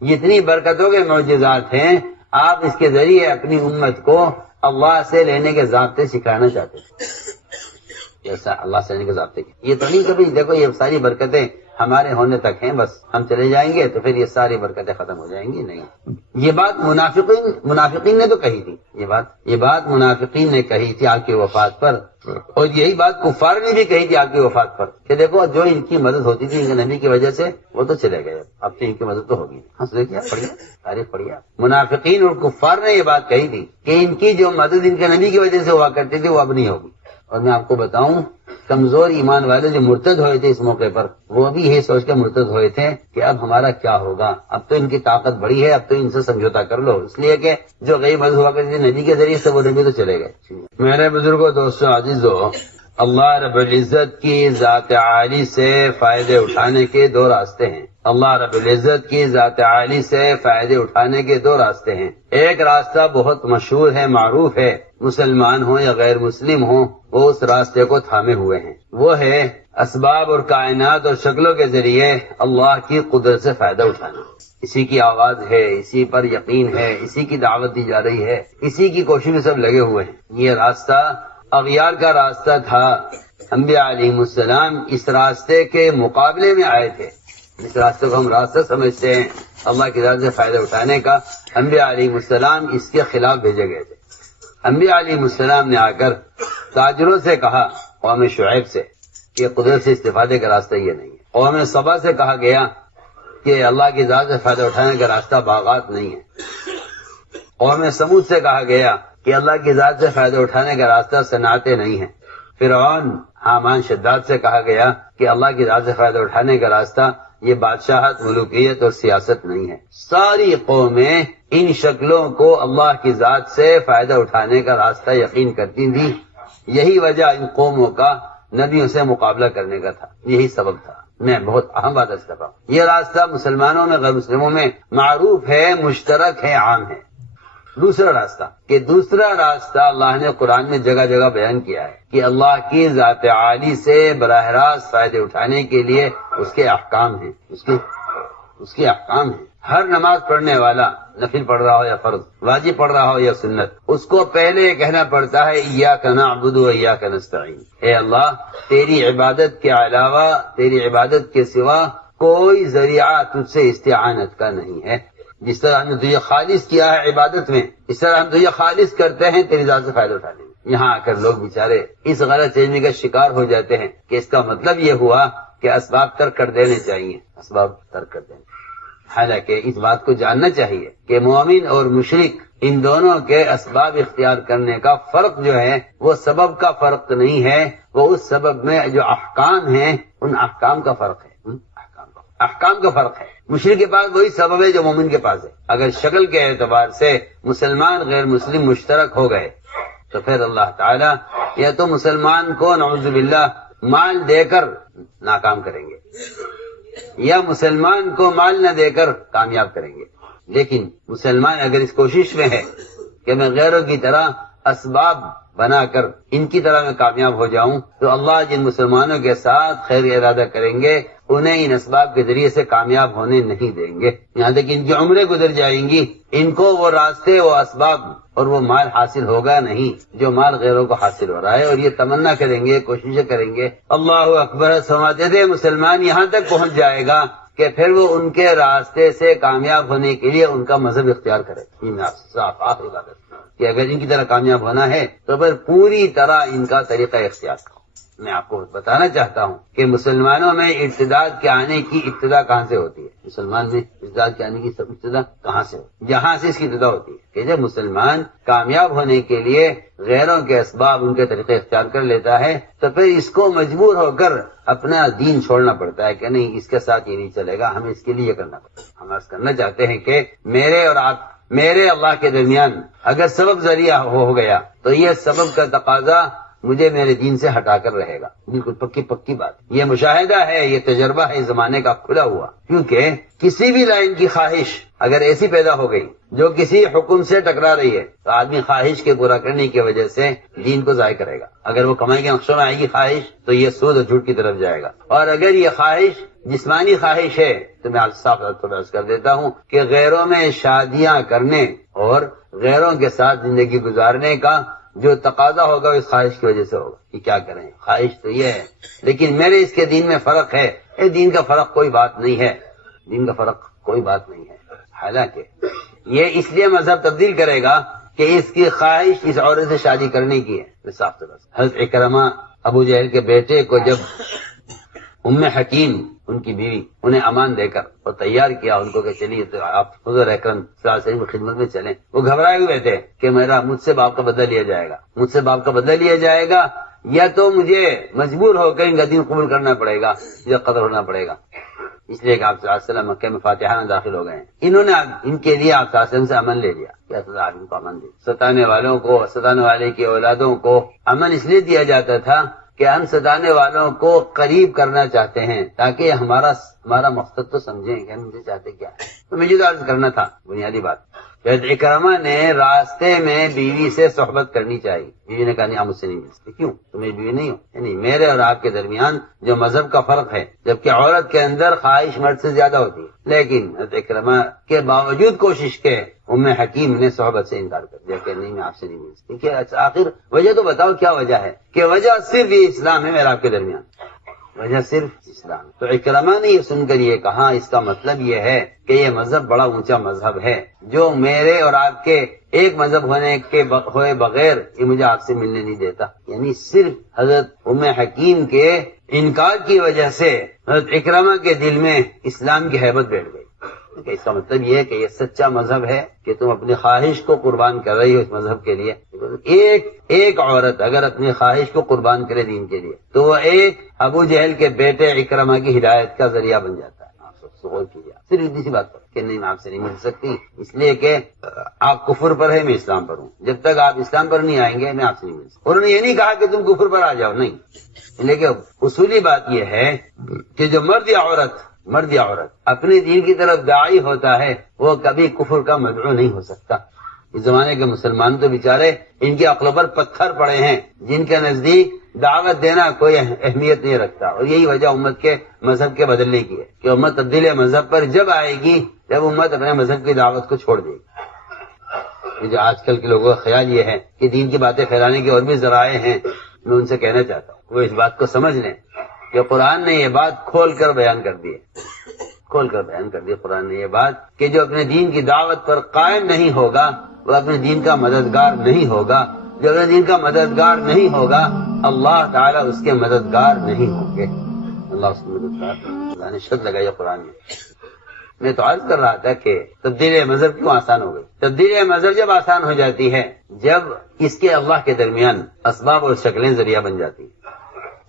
جتنی برکتوں کے معجزات ہیں آپ اس کے ذریعے اپنی امت کو اللہ سے لینے کے ضابطے سکھانا چاہتے ہیں، ایسا اللہ سے لینے کے ضابطے یہ تو نہیں کبھی دیکھو یہ ساری برکتیں ہمارے ہونے تک ہیں، بس ہم چلے جائیں گے تو پھر یہ ساری برکتیں ختم ہو جائیں گی، نہیں۔ یہ بات منافقین نے تو کہی تھی، یہ بات منافقین نے کہی تھی آپ کی وفات پر، اور یہی بات کفار نے بھی کہی تھی آپ کی وفات پر کہ دیکھو جو ان کی مدد ہوتی تھی ان کے نبی کی وجہ سے وہ تو چلے گئے، اب تو ان کی مدد تو ہوگی۔ کیا پڑھیا تاریخ پڑھیا، منافقین اور کفار نے یہ بات کہی تھی کہ ان کی جو مدد ان کے نبی کی وجہ سے ہوا کرتی تھی وہ اب نہیں ہوگی۔ اور میں آپ کو بتاؤں کمزور ایمان والے جو مرتد ہوئے تھے اس موقع پر وہ بھی یہی سوچ کے مرتد ہوئے تھے کہ اب ہمارا کیا ہوگا، اب تو ان کی طاقت بڑی ہے، اب تو ان سے سمجھوتا کر لو، اس لیے کہ جو غیر مدد ہوا کرتی تھی نبی کے ذریعے سے وہ نبی تو چلے گئے۔ میرے بزرگوں، دوستوں، عزیزو، اللہ رب العزت کی ذات عالی سے فائدے اٹھانے کے دو راستے ہیں۔ اللہ رب العزت کی ذات عالی سے فائدے اٹھانے کے دو راستے ہیں۔ ایک راستہ بہت مشہور ہے، معروف ہے، مسلمان ہوں یا غیر مسلم ہوں وہ اس راستے کو تھامے ہوئے ہیں، وہ ہے اسباب اور کائنات اور شکلوں کے ذریعے اللہ کی قدرت سے فائدہ اٹھانا۔ اسی کی آواز ہے، اسی پر یقین ہے، اسی کی دعوت دی جا رہی ہے، اسی کی کوشش میں سب لگے ہوئے ہیں۔ یہ راستہ اغیار کا راستہ تھا، انبیاء علیہ السلام اس راستے کے مقابلے میں آئے تھے۔ اس راستے کو ہم راستہ سمجھتے ہیں اللہ کی ذات سے فائدہ اٹھانے کا، انبیاء علیہ السلام اس کے خلاف بھیجے گئے تھے۔ انبیاء علیہ السلام نے آ کر تاجروں سے کہا، قوم شعیب سے، کہ قدرت سے استفادے کا راستہ یہ نہیں ہے۔ قوم سبا سے کہا گیا کہ اللہ کی ذات سے فائدہ اٹھانے کا راستہ باغات نہیں ہے۔ قوم سمود سے کہا گیا کہ اللہ کی ذات سے فائدہ اٹھانے کا راستہ صنعتیں نہیں ہیں۔ فرعون، حامان، شداد سے کہا گیا کہ اللہ کی ذات سے فائدہ اٹھانے کا راستہ یہ بادشاہت، ملوکیت اور سیاست نہیں ہے۔ ساری قومیں ان شکلوں کو اللہ کی ذات سے فائدہ اٹھانے کا راستہ یقین کرتی تھی۔ یہی وجہ ان قوموں کا نبیوں سے مقابلہ کرنے کا تھا، یہی سبب تھا۔ میں بہت اہم بات اس طرح، یہ راستہ مسلمانوں میں غیر مسلموں میں معروف ہے، مشترک ہے، عام ہے۔ دوسرا راستہ اللہ نے قرآن میں جگہ جگہ بیان کیا ہے کہ اللہ کی ذات عالی سے براہ راست فائدے اٹھانے کے لیے اس کے احکام ہیں، اس کے احکام ہیں۔ ہر نماز پڑھنے والا، نفل پڑھ رہا ہو یا فرض، واجب پڑھ رہا ہو یا سنت، اس کو پہلے کہنا پڑتا ہے ایاک نعبد و ایاک نستعین، اے اللہ تیری عبادت کے علاوہ، تیری عبادت کے سوا کوئی ذریعہ تجھ سے استعانت کا نہیں ہے۔ جس طرح ہم نے تجھے خالص کیا ہے عبادت میں، اس طرح ہم تجھے خالص کرتے ہیں تیری ذات سے فائدہ اٹھانے میں۔ یہاں آ کر لوگ بیچارے اس غلط فہمی کا شکار ہو جاتے ہیں کہ اس کا مطلب یہ ہوا کہ اسباب ترک کر دینے چاہیے، اسباب ترک کر دینے۔ حالانکہ اس بات کو جاننا چاہیے کہ مومن اور مشرک ان دونوں کے اسباب اختیار کرنے کا فرق جو ہے وہ سبب کا فرق نہیں ہے، وہ اس سبب میں جو احکام ہیں ان احکام کا فرق ہے، احکام کا فرق ہے۔ مشرک کے پاس وہی سبب ہے جو مومن کے پاس ہے۔ اگر شکل کے اعتبار سے مسلمان غیر مسلم مشترک ہو گئے تو پھر اللہ تعالیٰ یا تو مسلمان کو نعوذ باللہ مال دے کر ناکام کریں گے یا مسلمان کو مال نہ دے کر کامیاب کریں گے۔ لیکن مسلمان اگر اس کوشش میں ہے کہ میں غیروں کی طرح اسباب بنا کر ان کی طرح میں کامیاب ہو جاؤں تو اللہ جن مسلمانوں کے ساتھ خیر ارادہ کریں گے انہیں ان اسباب کے ذریعے سے کامیاب ہونے نہیں دیں گے، یہاں تک ان کی عمریں گزر جائیں گی، ان کو وہ راستے، وہ اسباب اور وہ مال حاصل ہوگا نہیں جو مال غیروں کو حاصل ہو رہا ہے، اور یہ تمنا کریں گے، کوششیں کریں گے۔ اللہ اکبر سماتے تھے مسلمان یہاں تک پہنچ جائے گا کہ پھر وہ ان کے راستے سے کامیاب ہونے کے لیے ان کا مذہب اختیار کرے۔ صاف عبادت کہ اگر ان کی طرح کامیاب ہونا ہے تو پھر پوری طرح ان کا طریقہ اختیار کرو۔ میں آپ کو بتانا چاہتا ہوں کہ مسلمانوں میں ارتداد کے آنے کی ابتدا کہاں سے ہوتی ہے؟ مسلمان میں ارتداد کے آنے کی ابتدا کہاں سے ہوتی ہے؟ جہاں سے اس کی ابتدا ہوتی ہے کہ جب مسلمان کامیاب ہونے کے لیے غیروں کے اسباب، ان کے طریقے اختیار کر لیتا ہے تو پھر اس کو مجبور ہو کر اپنا دین چھوڑنا پڑتا ہے کہ نہیں اس کے ساتھ یہ نہیں چلے گا، ہمیں اس کے لیے یہ کرنا پڑتا ہے۔ ہم عرض کرنا چاہتے ہیں کہ میرے اللہ کے درمیان اگر سبب ذریعہ ہو گیا تو یہ سبب کا تقاضا مجھے میرے دین سے ہٹا کر رہے گا۔ بالکل پکی بات، یہ مشاہدہ ہے، یہ تجربہ ہے زمانے کا کھلا ہوا، کیونکہ کسی بھی لائن کی خواہش اگر ایسی پیدا ہو گئی جو کسی حکم سے ٹکرا رہی ہے تو آدمی خواہش کے پورا کرنے کی وجہ سے دین کو ضائع کرے گا۔ اگر وہ کمائی کے نقشوں میں آئے گی خواہش تو یہ سود اور جھوٹ کی طرف جائے گا، اور اگر یہ خواہش جسمانی خواہش ہے تو میں آپ صاف عرض کر دیتا ہوں کہ غیروں میں شادیاں کرنے اور غیروں کے ساتھ زندگی گزارنے کا جو تقاضا ہوگا اس خواہش کی وجہ سے ہوگا کہ کیا کریں، خواہش تو یہ ہے، لیکن میرے اس کے دین میں فرق ہے، دین کا فرق کوئی بات نہیں ہے، دین کا فرق کوئی بات نہیں ہے۔ حالانکہ یہ اس لیے مذہب تبدیل کرے گا کہ اس کی خواہش اس عورت سے شادی کرنے کی ہے۔ صاف طرح سے حضرت اکرمہ ابو جہل کے بیٹے کو جب ام حکیم ان کی بیوی انہیں امان دے کر اور تیار کیا ان کو کہ چلیے تو آپ حضور اکرم صلی اللہ علیہ وسلم کی خدمت میں چلیں، وہ گھبرائے ہوئے تھے کہ مجھ سے باپ کا بدلہ لیا جائے گا، مجھ سے باپ کا بدلہ لیا جائے گا، یا تو مجھے مجبور ہو کر ان کا دین قبول کرنا پڑے گا یا قتل ہونا پڑے گا۔ اس لیے کہ آپ صلی اللہ علیہ وسلم مکہ میں فاتحہ میں داخل ہو گئے ہیں، انہوں نے ان کے لیے آپ صلی اللہ علیہ وسلم سے امن لے لیا۔ کیا سزا آدمی کو امن دے؟ ستانے والوں کو، ستانے والے کی اولادوں کو امن اس لیے دیا جاتا تھا کہ ہم ستانے والوں کو قریب کرنا چاہتے ہیں تاکہ ہمارا مقصد تو سمجھیں کہ ہم ان سے چاہتے کیا ہے۔ تو مجھے تو عرض کرنا تھا بنیادی بات، اکرمہ نے راستے میں بیوی سے صحبت کرنی چاہیے، بیوی نے کہا نہیں آپ مجھ سے نہیں مل سکتے۔ کیوں؟ تم میری بیوی نہیں ہو؟ یعنی میرے اور آپ کے درمیان جو مذہب کا فرق ہے، جبکہ عورت کے اندر خواہش مرد سے زیادہ ہوتی ہے، لیکن اکرمہ کے باوجود کوشش کے ام حکیم نے صحبت سے انکار کر دیا کہ نہیں میں آپ سے نہیں مل سکتی۔ آخر وجہ تو بتاؤ کیا وجہ ہے؟ کہ وجہ صرف یہ اسلام ہے میرا آپ کے درمیان، وجہ صرف اسلام۔ تو اکرمہ نے یہ سن کر یہ کہا، اس کا مطلب یہ ہے کہ یہ مذہب بڑا اونچا مذہب ہے جو میرے اور آپ کے ایک مذہب ہوئے بغیر یہ مجھے آپ سے ملنے نہیں دیتا۔ یعنی صرف حضرت ام حکیم کے انکار کی وجہ سے حضرت اکرمہ کے دل میں اسلام کی ہیبت بیٹھ گئی۔ اس کا مطلب یہ ہے کہ یہ سچا مذہب ہے کہ تم اپنی خواہش کو قربان کر رہی ہو اس مذہب کے لیے۔ ایک عورت اگر اپنی خواہش کو قربان کرے دین کے لیے تو وہ ایک ابو جہل کے بیٹے اکرمہ کی ہدایت کا ذریعہ بن جاتا ہے۔ آپ سب غور کیجیے، صرف اتنی سی بات پر کہ نہیں میں آپ سے نہیں مل سکتی اس لیے کہ آپ کفر پر ہے میں اسلام پر ہوں، جب تک آپ اسلام پر نہیں آئیں گے میں آپ سے نہیں مل سکتا۔ انہوں نے یہ نہیں کہا کہ تم کفر پر آ جاؤ، نہیں، لیکن اصولی بات یہ ہے کہ جو مرد یا عورت اپنے دین کی طرف داعی ہوتا ہے وہ کبھی کفر کا مدعو نہیں ہو سکتا۔ اس زمانے کے مسلمان تو بیچارے ان کے عقل پر پتھر پڑے ہیں، جن کے نزدیک دعوت دینا کوئی اہمیت نہیں رکھتا، اور یہی وجہ امت کے مذہب کے بدلنے کی ہے کہ امت تبدیل مذہب پر جب آئے گی جب امت اپنے مذہب کی دعوت کو چھوڑ دے گی۔ جو آج کل کے لوگوں کا خیال یہ ہے کہ دین کی باتیں پھیلانے کے اور بھی ذرائع ہیں، میں ان سے کہنا چاہتا ہوں وہ اس بات کو سمجھ لیں کہ قرآن نے یہ بات کھول کر بیان کر دی قرآن نے یہ بات کہ جو اپنے دین کی دعوت پر قائم نہیں ہوگا وہ اپنے دین کا مددگار نہیں ہوگا، جو اپنے دین کا مددگار نہیں ہوگا اللہ تعالیٰ اس کے مددگار نہیں ہوں گے۔ اللہ اس کے مددگار، اللہ نے شرط لگائی قرآن میں تو عرض کر رہا تھا کہ تبدیل مذہب کیوں آسان ہو گئی؟ تبدیل مذہب جب آسان ہو جاتی ہے جب اس کے اللہ کے درمیان اسباب اور شکلیں ذریعہ بن جاتی ہیں۔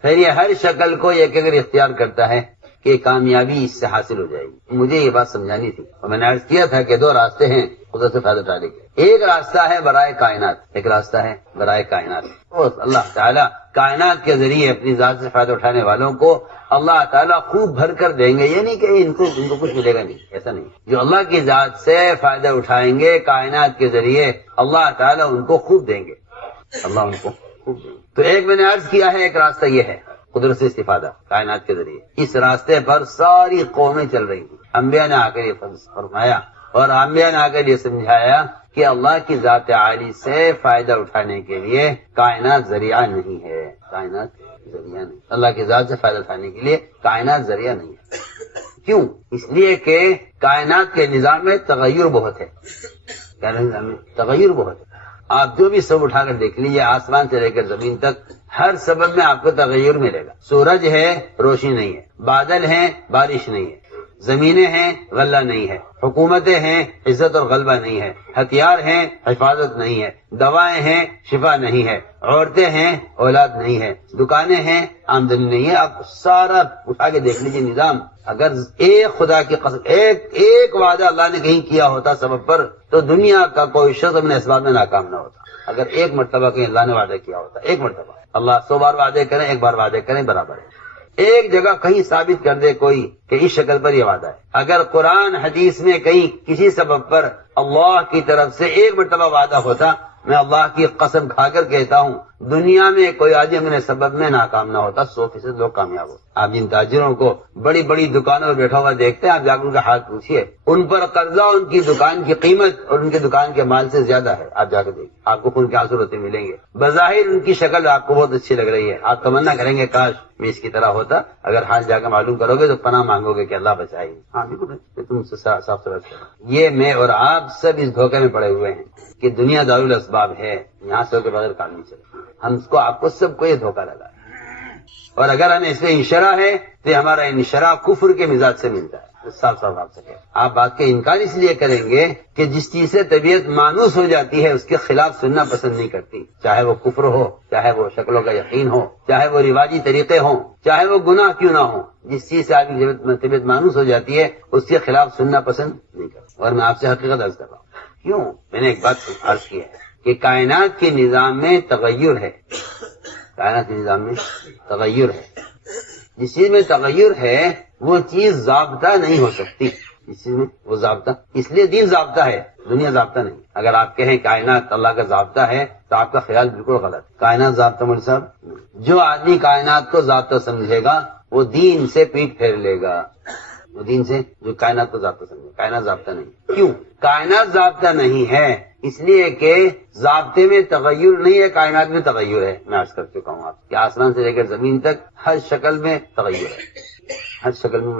پھر یہ ہر شکل کو ایک اگر اختیار کرتا ہے کہ کامیابی اس سے حاصل ہو جائے گی۔ مجھے یہ بات سمجھانی تھی اور میں نے عرض کیا تھا کہ دو راستے ہیں خدا سے فائدہ اٹھانے کے، ایک راستہ ہے برائے کائنات، اور اللہ تعالیٰ کائنات کے ذریعے اپنی ذات سے فائدہ اٹھانے والوں کو اللہ تعالیٰ خوب بھر کر دیں گے۔ یہ نہیں کہ ان کو کچھ ملے گا، نہیں، ایسا نہیں۔ جو اللہ کی ذات سے فائدہ اٹھائیں گے کائنات کے ذریعے اللہ تعالیٰ ان کو خوب دیں گے، تو ایک میں نے عرض کیا ہے ایک راستہ یہ ہے قدرت سے استفادہ کائنات کے ذریعے، اس راستے پر ساری قومیں چل رہی ہیں۔ انبیاء نے آ کر یہ فرمایا اور انبیاء نے آ کر یہ سمجھایا کہ اللہ کی ذات عالی سے فائدہ اٹھانے کے لیے کائنات ذریعہ نہیں ہے، اللہ کی ذات سے فائدہ اٹھانے کے لیے کائنات ذریعہ نہیں ہے۔ کیوں؟ اس لیے کہ کائنات کے نظام میں تغیر بہت ہے، آپ جو بھی سب اٹھا کر دیکھ لیجیے آسمان سے لے کر زمین تک ہر سبب میں آپ کو تغیر ملے گا۔ سورج ہے روشنی نہیں ہے، بادل ہیں بارش نہیں ہے، زمینیں ہیں غلہ نہیں ہے، حکومتیں ہیں عزت اور غلبہ نہیں ہے، ہتھیار ہیں حفاظت نہیں ہے، دوائیں ہیں شفا نہیں ہے، عورتیں ہیں اولاد نہیں ہے، دکانیں ہیں آمدنی نہیں ہے۔ آپ سارا اٹھا کے دیکھ لیجیے نظام، اگر ایک خدا کی قسم ایک وعدہ اللہ نے کہیں کیا ہوتا سبب پر تو دنیا کا کوئی شخص اپنے اسباب میں ناکام نہ ہوتا۔ اگر ایک مرتبہ کہیں اللہ نے وعدہ کیا ہوتا، ایک مرتبہ، اللہ 100 بار وعدے کریں ایک بار وعدے کریں برابر ہے۔ ایک جگہ کہیں ثابت کر دے کوئی کہ اس شکل پر یہ وعدہ ہے، اگر قرآن حدیث میں کہیں کسی سبب پر اللہ کی طرف سے ایک مرتبہ وعدہ ہوتا، میں اللہ کی قسم کھا کر کہتا ہوں دنیا میں کوئی آدمی اپنے سبب میں ناکام نہ ہوتا، 100% لوگ کامیاب ہوتے۔ آپ جن تاجروں کو بڑی بڑی دکانوں پر بیٹھا ہوا دیکھتے ہیں، آپ جا کر ان کا حال پوچھیے، ان پر قرضہ ان کی دکان کی قیمت اور ان کی دکان کے مال سے زیادہ ہے۔ آپ جا کے دیکھیں، آپ کو خون کے آنسو روتے ملیں گے۔ بظاہر ان کی شکل آپ کو بہت اچھی لگ رہی ہے، آپ تمنا کریں گے کاش میں اس کی طرح ہوتا۔ اگر حال جا کے معلوم کرو گے تو پناہ مانگو گے کہ اللہ بچائے۔ ہاں بالکل، تم سے صاف صاف یہ میں اور آپ سب اس دھوکے میں پڑے ہوئے ہیں کہ دنیا دارالاسباب ہے، یہاں سے کے بغیر کام نہیں چلے۔ ہم کو آپ کو سب کو یہ دھوکہ لگا ہے، اور اگر ہمیں اس میں انشرا ہے تو ہمارا انشرا کفر کے مزاج سے ملتا ہے۔ صاف صاف آپ سے آپ بات کا انکار اس لیے کریں گے کہ جس چیز سے طبیعت مانوس ہو جاتی ہے اس کے خلاف سننا پسند نہیں کرتی، چاہے وہ کفر ہو، چاہے وہ شکلوں کا یقین ہو، چاہے وہ رواجی طریقے ہوں، چاہے وہ گناہ کیوں نہ ہو، جس چیز سے آپ کی طبیعت مانوس ہو جاتی ہے اس کے خلاف سننا پسند نہیں کرتی۔ اور میں آپ سے حقیقت عرض کر رہا ہوں، کیوں؟ میں نے ایک بات عرض کی ہے کہ کائنات کے نظام میں تغیر ہے، کائنات کے نظام میں تغیر ہے۔ جس چیز میں تغیر ہے وہ چیز ضابطہ نہیں ہو سکتی، اس چیز میں وہ ضابطہ، اس لیے دین ضابطہ ہے، دنیا ضابطہ نہیں۔ اگر آپ کہیں کائنات اللہ کا ضابطہ ہے تو آپ کا خیال بالکل غلط ہے۔ کائنات ضابطہ مول صاحب، جو آدمی کائنات کو ضابطہ سمجھے گا وہ دین سے پیٹ پھیر لے گا، وہ دین سے جو کائنات کو ضابطہ سمجھے، کائنات ضابطہ نہیں۔ کیوں کائنات ضابطہ نہیں ہے؟ اس لیے کہ ضابطے میں تغیر نہیں ہے، کائنات میں تغیر ہے۔ میں عرض کر چکا ہوں آپ کہ آسمان سے لے کر زمین تک ہر شکل میں تغیر ہے، ہر شکل میں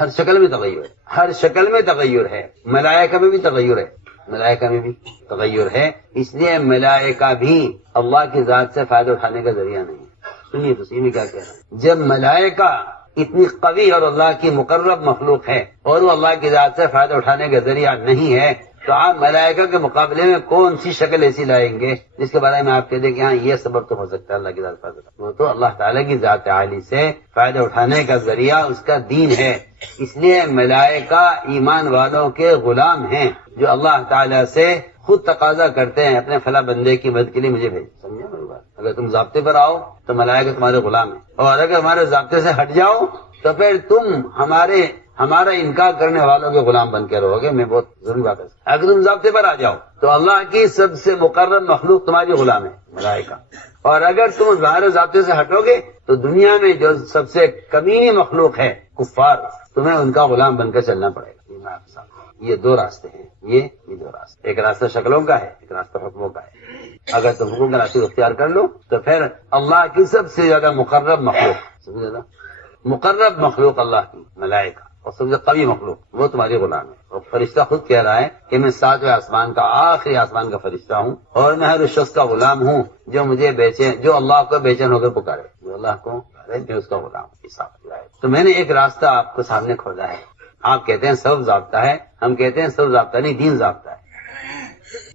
ہر شکل میں تغیر ہے، ہر شکل میں تغیر ہے۔ ملائکہ میں بھی تغیر ہے، ملائکہ میں بھی تغیر ہے۔ اس لیے ملائکہ بھی اللہ کی ذات سے فائدہ اٹھانے کا ذریعہ نہیں ہے۔ سنیے تو صحیح میں کیا کہہ رہا ہے، جب ملائکہ اتنی قوی اور اللہ کی مقرب مخلوق ہے اور وہ اللہ کی ذات سے فائدہ اٹھانے کا ذریعہ نہیں ہے، تو آپ ملائکہ کے مقابلے میں کون سی شکل ایسی لائیں گے جس کے بارے میں آپ کہہ دیں کہ ہاں یہ سبب تو ہو سکتا ہے اللہ کی ذات فائدہ، وہ تو اللہ تعالیٰ کی ذات عالی سے فائدہ اٹھانے کا ذریعہ اس کا دین ہے۔ اس لیے ملائکہ ایمان والوں کے غلام ہیں جو اللہ تعالیٰ سے خود تقاضا کرتے ہیں اپنے فلاں بندے کی مدد کے لیے مجھے بھیج۔ سمجھا میری بات؟ اگر تم ضابطے پر آؤ تو ملائکہ تمہارے غلام ہیں، اور اگر ہمارے ضابطے سے ہٹ جاؤ تو پھر تم ہمارا انکار کرنے والوں کے غلام بن کے رہو گے۔ میں بہت ضروری بات ہے، اگر تم ضابطے پر آ جاؤ تو اللہ کی سب سے مقرر مخلوق تمہاری غلام ہے، ملائکہ، اور اگر تم ہمارے ضابطے سے ہٹو گے تو دنیا میں جو سب سے کمینی مخلوق ہے کفار، تمہیں ان کا غلام بن کر چلنا پڑے گا۔ یہ دو راستے ہیں، یہ دو راستے، ایک راستہ شکلوں کا ہے، ایک راستہ حکموں کا ہے۔ اگر تم حکم کا راستہ اختیار کر لو تو پھر اللہ کی سب سے زیادہ مقرب مخلوق، سب سے زیادہ مقرب مخلوق اللہ کی ملائکہ، اور سب سے قوی مخلوق وہ تمہاری غلام ہے۔ اور فرشتہ خود کہہ رہا ہے کہ میں 7ویں آسمان کا آخری آسمان کا فرشتہ ہوں، اور میں ہر اس شخص کا غلام ہوں جو مجھے جو اللہ کو بے چین ہو کر پکارے، جو اللہ کو پکارے میں اس کا غلام ہوں۔ تو میں نے ایک راستہ آپ کو سامنے کھولا ہے۔ آپ کہتے ہیں سبب ضابطہ ہے، ہم کہتے ہیں سبب ضابطہ نہیں، دین ضابطہ ہے۔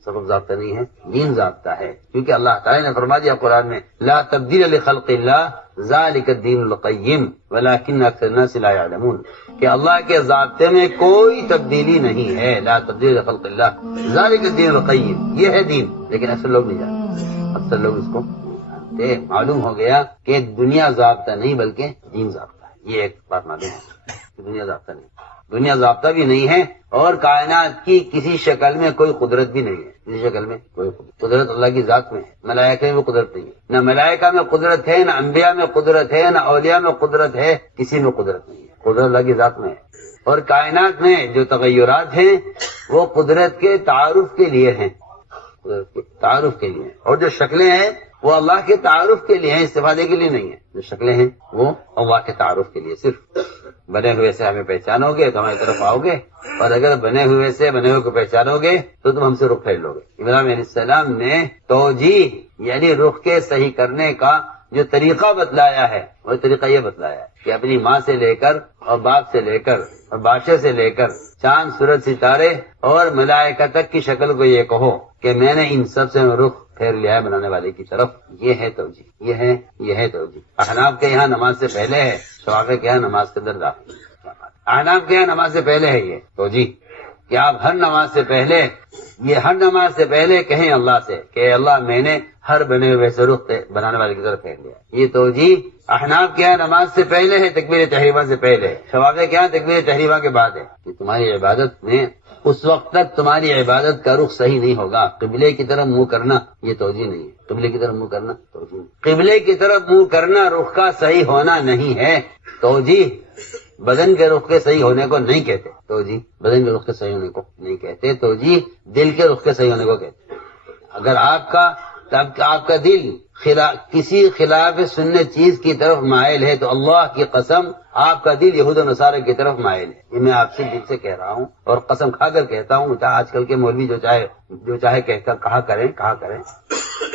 سبب ضابطہ نہیں ہے، دین ضابطہ ہے، کیونکہ اللہ تعالیٰ نے فرما دیا قرآن میں لا تبدیل لخلق اللہ ذالک الدین القیم ولکن اکثر الناس لا یعلمون، کہ اللہ کے ضابطے میں کوئی تبدیلی نہیں ہے۔ لا تبدیل لخلق اللہ ذالک الدین القیم، یہ ہے دین، لیکن اکثر لوگ نہیں جانتے، اکثر لوگ اس کو جانتے۔ معلوم ہو گیا کہ دنیا ضابطہ نہیں بلکہ دین ضابطہ ہے۔ یہ ایک بات معلوم ہے کہ دنیا ضابطہ نہیں، دنیا ضابطہ بھی نہیں ہے، اور کائنات کی کسی شکل میں کوئی قدرت بھی نہیں ہے، کسی شکل میں کوئی قدرت اللہ کی ذات میں ہے۔ ملائکہ میں قدرت نہیں ہے، نہ ملائکہ میں قدرت ہے، نہ انبیاء میں قدرت ہے، نہ اولیاء میں قدرت ہے، کسی میں قدرت نہیں ہے، قدرت اللہ کی ذات میں ہے۔ اور کائنات میں جو تغیرات ہیں وہ قدرت کے تعارف کے لیے ہیں، قدرت کے تعارف کے لیے، اور جو شکلیں ہیں وہ اللہ کے تعارف کے لیے ہیں، استفادے کے لیے نہیں ہے۔ جو شکلیں ہیں وہ اللہ کے تعارف کے لیے، صرف بنے ہوئے سے ہمیں پہچانو گے تو ہماری طرف آؤ گے، اور اگر بنے ہوئے کو پہچانو گے تو تم ہم سے رخ پھیر لو گے۔ ابراہیم علیہ السلام نے توجیہ یعنی رخ کے صحیح کرنے کا جو طریقہ بتلایا ہے وہ طریقہ یہ بتلایا ہے کہ اپنی ماں سے لے کر اور باپ سے لے کر اور بادشاہ سے لے کر چاند سورج ستارے اور ملائکہ تک کی شکل کو یہ کہو کہ میں نے ان سب سے رخ پھیر لیا ہے بنانے والے کی طرف۔ یہ ہے توجیہ، یہ ہے توجیہ۔ احناف کے یہاں نماز سے پہلے ہے، شافعی کے یہاں نماز کے اندر داخل ہے۔ احناف کے یہاں نماز سے پہلے ہے یہ توجیہ کہ آپ ہر نماز سے پہلے کہیں اللہ سے کہ اللہ میں نے ہر بنے ہوئے سے رخ بنانے والے کی طرف پھیر لیا۔ یہ توجیہ احناف کے یہاں نماز سے پہلے ہے، تکبیر تحریمہ سے پہلے ہے۔ شافعی کے یہاں تکبیر تحریمہ کے بعد ہے کہ تمہاری عبادت میں اس وقت تک تمہاری عبادت کا رخ صحیح نہیں ہوگا. قبلے کی طرف منہ کرنا یہ توجہ نہیں ہے. قبلے کی طرف منہ کرنا توجہ نہیں. قبلے کی طرف منہ کرنا رخ کا صحیح ہونا نہیں ہے. توجہ بدن کے رخ کے صحیح ہونے کو نہیں کہتے. توجہ بدن کے رخ کے صحیح ہونے کو نہیں کہتے. توجہ دل کے رخ کے صحیح ہونے کو کہتے. اگر آپ کا دل کسی خلاف سنت چیز کی طرف مائل ہے تو اللہ کی قسم آپ کا دل یہود و نصارہ کی طرف مائل ہے. یہ میں آپ سے دل سے کہہ رہا ہوں اور قسم کھا کر کہتا ہوں. آج کل کے مولوی جو چاہے کہا کریں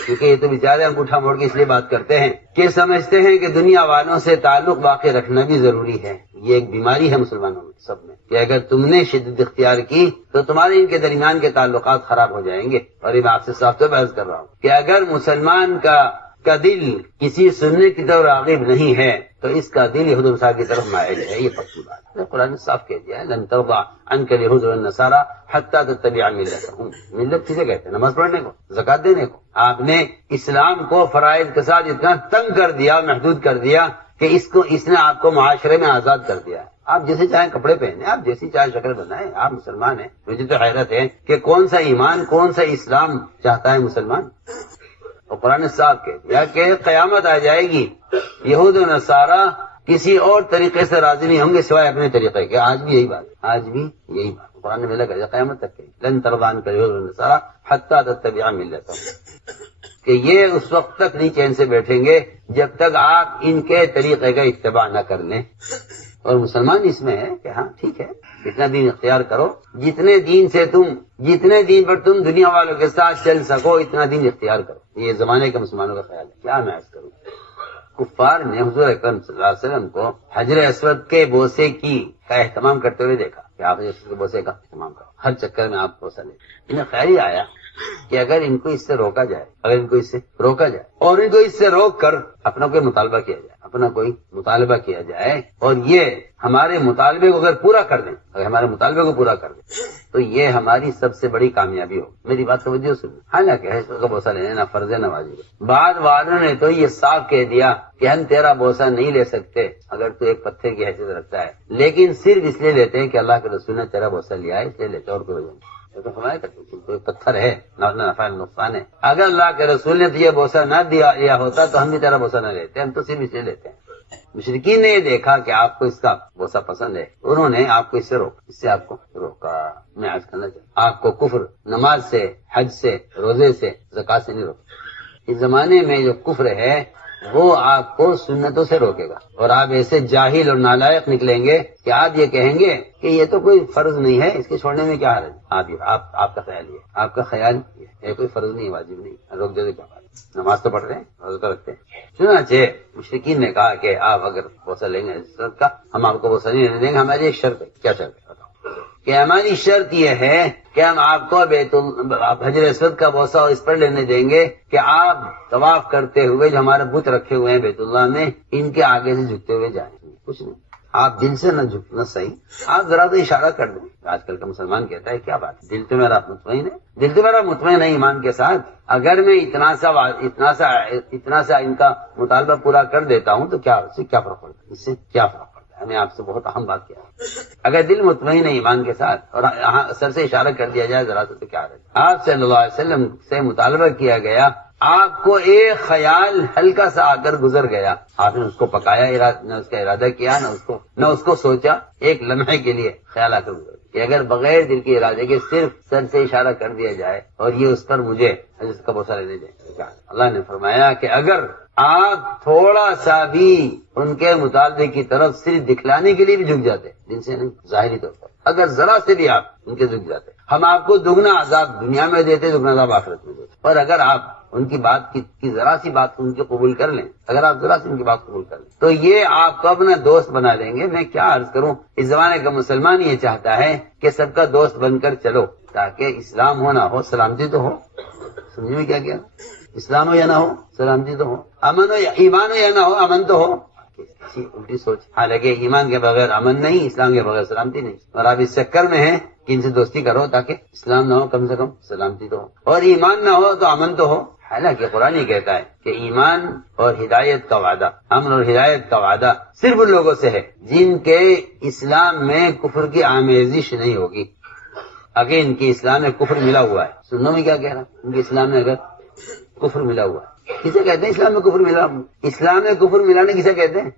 کیونکہ یہ تو بیچارے انگوٹھا موڑ کے اس لیے بات کرتے ہیں کہ سمجھتے ہیں کہ دنیا والوں سے تعلق باقی رکھنا بھی ضروری ہے. یہ ایک بیماری ہے مسلمانوں میں سب میں کہ اگر تم نے شدت اختیار کی تو تمہارے ان کے درمیان کے تعلقات خراب ہو جائیں گے. اور یہ میں آپ سے صاف طور پر عرض کر رہا ہوں کہ اگر مسلمان کا دل کسی سننے کی طرف راغب نہیں ہے تو اس کا دل یہود و نصارہ کی طرف مائل ہے. یہ پکی بات ہے. قرآن نے صاف کہہ دیا ہے لن ترضى عنك اليهود والنصارى حتى تتبع ملتهم. ملت کسے کہتے ہیں؟ نماز پڑھنے کو، زکات دینے کو. آپ نے اسلام کو فرائض کے ساتھ اتنا تنگ کر دیا، محدود کر دیا کہ اس نے آپ کو معاشرے میں آزاد کر دیا ہے. آپ جیسے چاہیں کپڑے پہنے، آپ جیسی چاہے شکل بنائیں، آپ مسلمان ہیں. مجھے تو حیرت ہے کہ کون سا ایمان، کون سا اسلام چاہتا ہے مسلمان. اور قرآن نے صاحب کہہ دیا کہ قیامت آ جائے گی، یہود و نصارہ کسی اور طریقے سے راضی نہیں ہوں گے سوائے اپنے طریقے کے. آج بھی یہی بات قرآن نے ملا کہا قیامت تک لن ترضى عنك اليهود والنصارى حتى تتبع ملتهم کہ یہ اس وقت تک نہیں چین سے بیٹھیں گے جب تک آپ ان کے طریقے کا اتباع نہ کر لیں. اور مسلمان اس میں ہے کہ ہاں ٹھیک ہے اتنا دین اختیار کرو، جتنے دین پر تم دنیا والوں کے ساتھ چل سکو اتنا دین اختیار کرو. یہ زمانے کے مسلمانوں کا خیال ہے. کیا میں عرض کروں، کفار نے حضور اکرم صلی اللہ علیہ وسلم کو حجر اسود کے بوسے کا اہتمام کرتے ہوئے دیکھا کہ آپ حجر اسود کے بوسے کا اہتمام کرو، ہر چکر میں آپ بوسہ لیں. انہیں خیال ہی آیا کہ اگر ان کو اس سے روکا جائے اور ان کو اس سے روک کر اپنا کوئی مطالبہ کیا جائے اور یہ ہمارے مطالبے کو اگر پورا کر دیں، تو یہ ہماری سب سے بڑی کامیابی ہو. میری بات توجہ سنیں. حالانکہ حجر کا بوسہ لینا نہ فرض ہے نہ واجب ہے. بعد والوں نے تو یہ صاف کہہ دیا کہ ہم تیرا بوسہ نہیں لے سکتے اگر تو ایک پتھر کی حیثیت رکھتا ہے، لیکن صرف اس لیے لیتے ہیں کہ اللہ کے رسول نے تیرا بوسہ لیا ہے اس لیے لیتے، اور کوئی وجہ نہیں. تو ہمارے کوئی پتھر ہے نفع نقصان ہے. اگر اللہ کے رسول نے تجھے بوسہ نہ دیا ہوتا تو ہم بھی تیرا بوسہ نہ لیتے، ہم تو صرف اس لیے لیتے ہیں. مشرکین نے یہ دیکھا کہ آپ کو اس کا بوسہ پسند ہے، انہوں نے آپ کو اس سے آپ کو روکا. میں عرض کرنا چاہتا ہوں آپ کو کفر نماز سے، حج سے، روزے سے، زکات سے نہیں روکا. اس زمانے میں جو کفر ہے وہ آپ کو سنتوں سے روکے گا اور آپ ایسے جاہل اور نالائق نکلیں گے کہ آپ یہ کہیں گے کہ یہ تو کوئی فرض نہیں ہے، اس کے چھوڑنے میں کیا حرج. آپ کا خیال یہ، آپ کا خیال یہ کوئی فرض نہیں، واجب نہیں، روک دے کیا بات. نماز تو پڑھ رہے ہیں، روزہ تو رکھتے ہیں. چنانچہ مشرکین نے کہا کہ آپ اگر بوسہ لیں گے حضرت کا، ہم آپ کو بوسہ نہیں دیں گے. ہماری ایک شرط ہے. کیا شرط ہے بتاؤ؟ کہ ہماری شرط یہ ہے کہ ہم آپ کو حجر اسود کا بوسہ اس پر لینے دیں گے کہ آپ طواف کرتے ہوئے جو ہمارے بت رکھے ہوئے ہیں بیت اللہ میں ان کے آگے سے جھکتے ہوئے جائیں. کچھ نہیں، آپ دل سے نہ جھکنا صحیح، آپ ذرا تو اشارہ کر دیں. آج کل کا مسلمان کہتا ہے کیا بات ہے، دل تو میرا مطمئن ہے، دل تو میرا مطمئن ہے ایمان کے ساتھ. اگر میں اتنا سا ان کا مطالبہ پورا کر دیتا ہوں تو کیا فرق پڑتا ہے؟ اس سے کیا فرق پڑتا ہے؟ ہمیں آپ سے بہت اہم بات کیا ہے. اگر دل مطمئن ہے ایمان کے ساتھ اور سر سے اشارہ کر دیا جائے ذرا تو کیا رہے. آپ صلی اللہ علیہ وسلم سے مطالبہ کیا گیا، آپ کو ایک خیال ہلکا سا آ کر گزر گیا، آپ نے اس کو پکایا، نہ اس کا ارادہ کیا، نہ اس کو سوچا. ایک لمحے کے لیے خیال آ کر گزر کہ اگر بغیر دل کے ارادے کے صرف سر سے اشارہ کر دیا جائے اور یہ اس پر مجھے حضرت کا بوسہ لینے دیں. اللہ نے فرمایا کہ اگر آپ تھوڑا سا بھی ان کے مطالبے کی طرف صرف دکھلانے کے لیے بھی جھک جاتے، دل سے نہیں ظاہری طور پر، اگر ذرا سے بھی آپ ان کے جھک جاتے، ہم آپ کو دگنا عذاب دنیا میں دیتے، دگنا عذاب آخرت میں دیتے. اور اگر آپ ان کی بات کی ذرا سی بات ان کی قبول کر لیں، اگر آپ ذرا سی ان کی بات قبول کر لیں تو یہ آپ کو اپنا دوست بنا دیں گے. میں کیا عرض کروں، اس زمانے کا مسلمان یہ چاہتا ہے کہ سب کا دوست بن کر چلو تاکہ اسلام ہو نہ ہو سلامتی تو ہو. سمجھ میں کیا اسلام ہو یا نہ ہو سلامتی تو ہو، امن ہو یا ایمان ہو یا نہ ہو امن تو ہو. الٹی سوچ. حالانکہ ایمان کے بغیر امن نہیں، اسلام کے بغیر سلامتی نہیں. اور آپ اس چکر میں ہیں کہ ان سے دوستی کرو تاکہ اسلام نہ ہو کم سے کم سلامتی تو ہو، اور ایمان نہ ہو تو امن تو ہو. حالانکہ قرآن یہ کہتا ہے کہ ایمان اور ہدایت کا وعدہ، امن اور ہدایت کا وعدہ صرف ان لوگوں سے ہے جن کے اسلام میں کفر کی آمیزش نہیں ہوگی. اگر ان کے اسلام میں کفر ملا ہوا ہے، سنو میں کیا کہہ رہا ہوں، ان کے اسلام میں اگر کفر ملا ہوا ہے، کسے کہتے ہیں اسلام میں کفر ملا؟ اسلام میں کفر ملانے کسے کہتے ہیں؟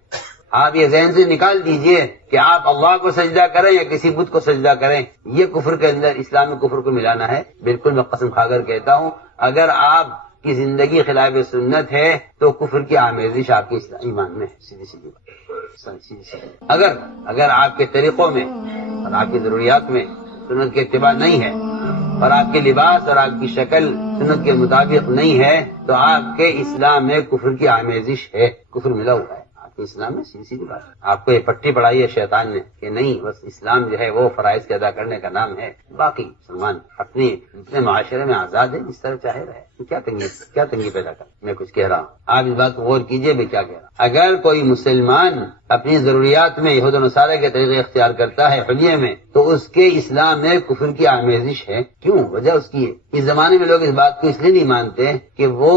آپ یہ ذہن سے نکال دیجئے کہ آپ اللہ کو سجدہ کریں یا کسی بت کو سجدہ کریں، یہ کفر کے اندر اسلام میں کفر کو ملانا ہے؟ بالکل میں قسم کھا کر کہتا ہوں، اگر آپ کی زندگی خلاف سنت ہے تو کفر کی آمیزش آپ کے ایمان میں ہے، سیدھی سیدھی بات۔ اگر آپ کے طریقوں میں اور آپ کی ضروریات میں سنت کے اتباع نہیں ہے اور آپ کے لباس اور آپ کی شکل سنت کے مطابق نہیں ہے تو آپ کے اسلام میں کفر کی آمیزش ہے، کفر ملا ہوا ہے آپ کے اسلام میں، سیدھی بات۔ آپ کو یہ پٹی پڑھائی ہے شیطان نے کہ نہیں بس اسلام جو ہے وہ فرائض کے ادا کرنے کا نام ہے، باقی مسلمان اپنے معاشرے میں آزاد ہے، جس طرح چاہے رہے، کیا تنگی پیدا کر۔ میں کچھ کہہ رہا ہوں، آپ اس بات کو غور کیجئے میں کیا کہہ رہا ہوں۔ اگر کوئی مسلمان اپنی ضروریات میں یہود و نصارہ کے طریقے اختیار کرتا ہے حلیے میں تو اس کے اسلام میں کفر کی آمیزش ہے۔ کیوں؟ وجہ اس کی ہے، اس زمانے میں لوگ اس بات کو اس لیے نہیں مانتے کہ وہ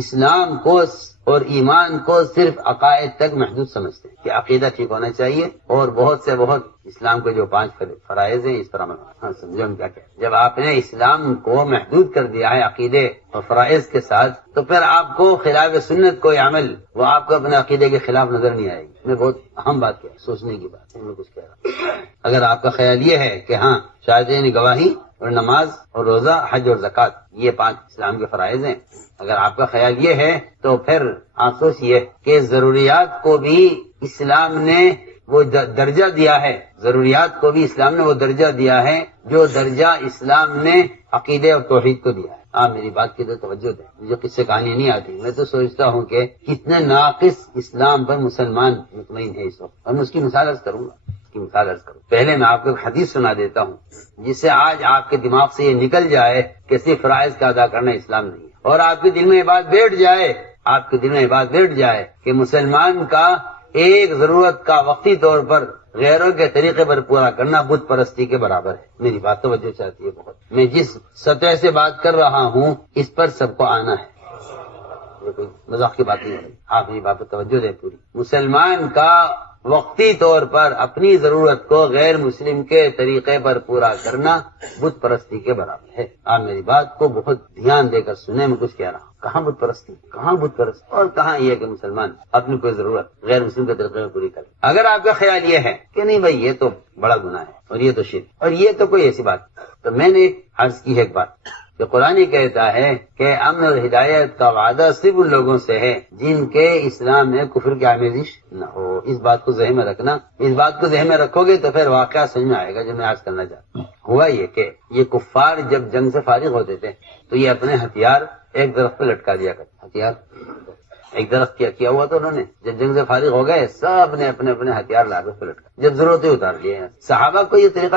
اسلام کو اور ایمان کو صرف عقائد تک محدود سمجھتے ہیں کہ عقیدہ ٹھیک ہونا چاہیے اور بہت سے بہت اسلام کے جو 5 فرائض ہیں اس پر عمل۔ ہاں سمجھو ہم کیا کہتے ہیں، جب آپ نے اسلام کو محدود کر دیا ہے عقیدے اور فرائض کے ساتھ تو پھر آپ کو خلاف سنت کوئی عمل وہ آپ کو اپنے عقیدے کے خلاف نظر نہیں آئے گی۔ میں بہت اہم بات کیا، سوچنے کی بات ہے، میں کچھ کہہ رہا ہوں۔ اگر آپ کا خیال یہ ہے کہ ہاں شاہدین گواہی اور نماز اور روزہ، حج اور زکوٰۃ یہ 5 اسلام کے فرائض ہیں، اگر آپ کا خیال یہ ہے تو پھر آپ سوچئے کہ ضروریات کو بھی اسلام نے وہ درجہ دیا ہے، ضروریات کو بھی اسلام نے وہ درجہ دیا ہے جو درجہ اسلام نے عقیدے اور توحید کو دیا ہے۔ آپ میری بات کی تو توجہ دیں، مجھے قصے کہانی نہیں آتی، میں تو سوچتا ہوں کہ کتنے ناقص اسلام پر مسلمان مطمئن ہے اس وقت، اور میں اس کی مثال عرض کروں گا۔ پہلے میں آپ کو ایک حدیث سنا دیتا ہوں جس سے آج آپ کے دماغ سے یہ نکل جائے کہ صرف فرائض کا ادا کرنا اسلام نہیں ہے، اور آپ کے دل میں یہ بات بیٹھ جائے کہ مسلمان کا ایک ضرورت کا وقتی طور پر غیروں کے طریقے پر پورا کرنا بت پرستی کے برابر ہے۔ میری بات توجہ چاہتی ہے بہت، میں جس سطح سے بات کر رہا ہوں اس پر سب کو آنا ہے، یہ کوئی مذاق کی بات نہیں ہے، آپ میری بات پر توجہ دیں پوری۔ مسلمان کا وقتی طور پر اپنی ضرورت کو غیر مسلم کے طریقے پر پورا کرنا بت پرستی کے برابر ہے۔ آپ میری بات کو بہت دھیان دے کر سنیں، میں کچھ کہہ رہا ہوں۔ کہاں بت پرستی اور کہاں یہ کہ مسلمان اپنی کوئی ضرورت غیر مسلم کے طریقے میں پوری کرے۔ اگر آپ کا خیال یہ ہے کہ نہیں بھائی یہ تو بڑا گناہ ہے اور یہ تو شرک اور یہ تو کوئی ایسی بات، تو میں نے عرض کی ہے ایک بات کہ قرآن کہتا ہے کہ امن اور ہدایت کا وعدہ صرف ان لوگوں سے ہے جن کے اسلام میں کفر کی آمیزش نہ ہو۔ اس بات کو ذہن میں رکھنا، اس بات کو ذہن میں رکھو گے تو پھر واقعہ سمجھ میں آئے گا جو میں آج کرنا چاہتا ہوں۔ ہوا یہ کہ یہ کفار جب جنگ سے فارغ ہوتے تھے تو یہ اپنے ہتھیار ایک درخت پہ لٹکا دیا کرتے، ہتھیار ایک درخت کیا ہوا تو انہوں نے جب جنگ سے فارغ ہو گئے سب نے اپنے اپنے ہتھیار لا کر لٹکا، جب ضرورت ہی اتار لیے۔ صحابہ کو یہ طریقہ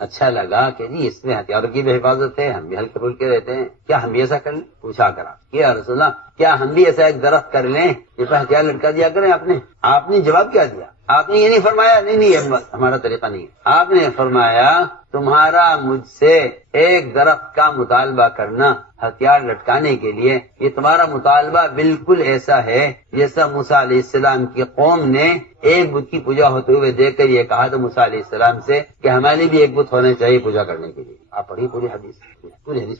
اچھا لگا کہ جی اس میں ہتھیاروں کی بھی حفاظت ہے، ہم بھی ہلکے پھلکے رہتے ہیں، کیا ہم بھی ایسا کر لیں؟ پوچھا کرا کہ یا رسول اللہ کیا ہم بھی ایسا ایک درخت کر لیں جس پہ ہتھیار لٹکا دیا کریں؟ آپ نے جواب کیا دیا؟ آپ نے یہ نہیں فرمایا نہیں ہمارا طریقہ نہیں ہے، آپ نے فرمایا تمہارا مجھ سے ایک درخت کا مطالبہ کرنا ہتھیار لٹکانے کے لیے، یہ تمہارا مطالبہ بالکل ایسا ہے جیسا موسیٰ علیہ السلام کی قوم نے ایک بت کی پوجا ہوتے ہوئے دیکھ کر یہ کہا تو موسیٰ علیہ السلام سے کہ ہمارے بھی ایک بت ہونے چاہیے پوجا کرنے کے لیے۔ آپ پڑھی پوری حدیث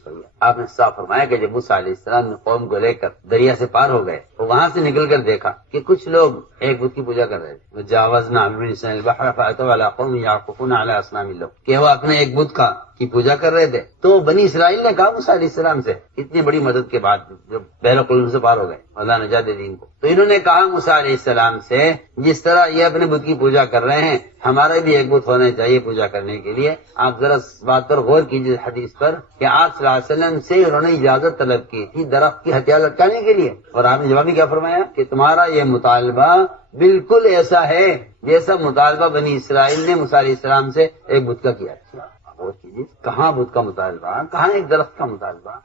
پڑھی، آپ نے صاف فرمایا کہ جب موسیٰ علیہ السلام نے قوم کو لے کر دریا سے پار ہو گئے تو وہاں سے نکل کر دیکھا کہ کچھ لوگ ایک بت کی پوجا کر رہے تھے، جاوزنا ببنی البحر فأتوا على قوم يعكفون على اصنام لهم، کہ وہ اپنے ایک بت کی پوجا کر رہے تھے۔ تو بنی اسرائیل نے کہا موسیٰ علیہ السلام سے اتنی بڑی مدد کے بعد جب بحر القلزم سے پار ہو گئے اللہ نجات دین کو، تو انہوں نے کہا موسیٰ علیہ السلام سے جس طرح یہ اپنے بت کی پوجا کر رہے ہیں ہمارے بھی ایک بت ہونا چاہیے پوجا کرنے کے لیے۔ آپ ذرا اس بات پر غور کیجیے حدیث پر کہ آپ صلی اللہ علیہ وسلم سے انہوں نے اجازت طلب کی تھی درخت کی ہتھیار لٹکانے کے لیے، اور آپ نے جواب میں کیا فرمایا کہ تمہارا یہ مطالبہ بالکل ایسا ہے جیسا مطالبہ بنی اسرائیل نے موسیٰ علیہ السلام سے ایک بت کا کیا تھا۔ غور کیجیے کہاں بت کا مطالبہ، کہاں ایک درخت کا مطالبہ۔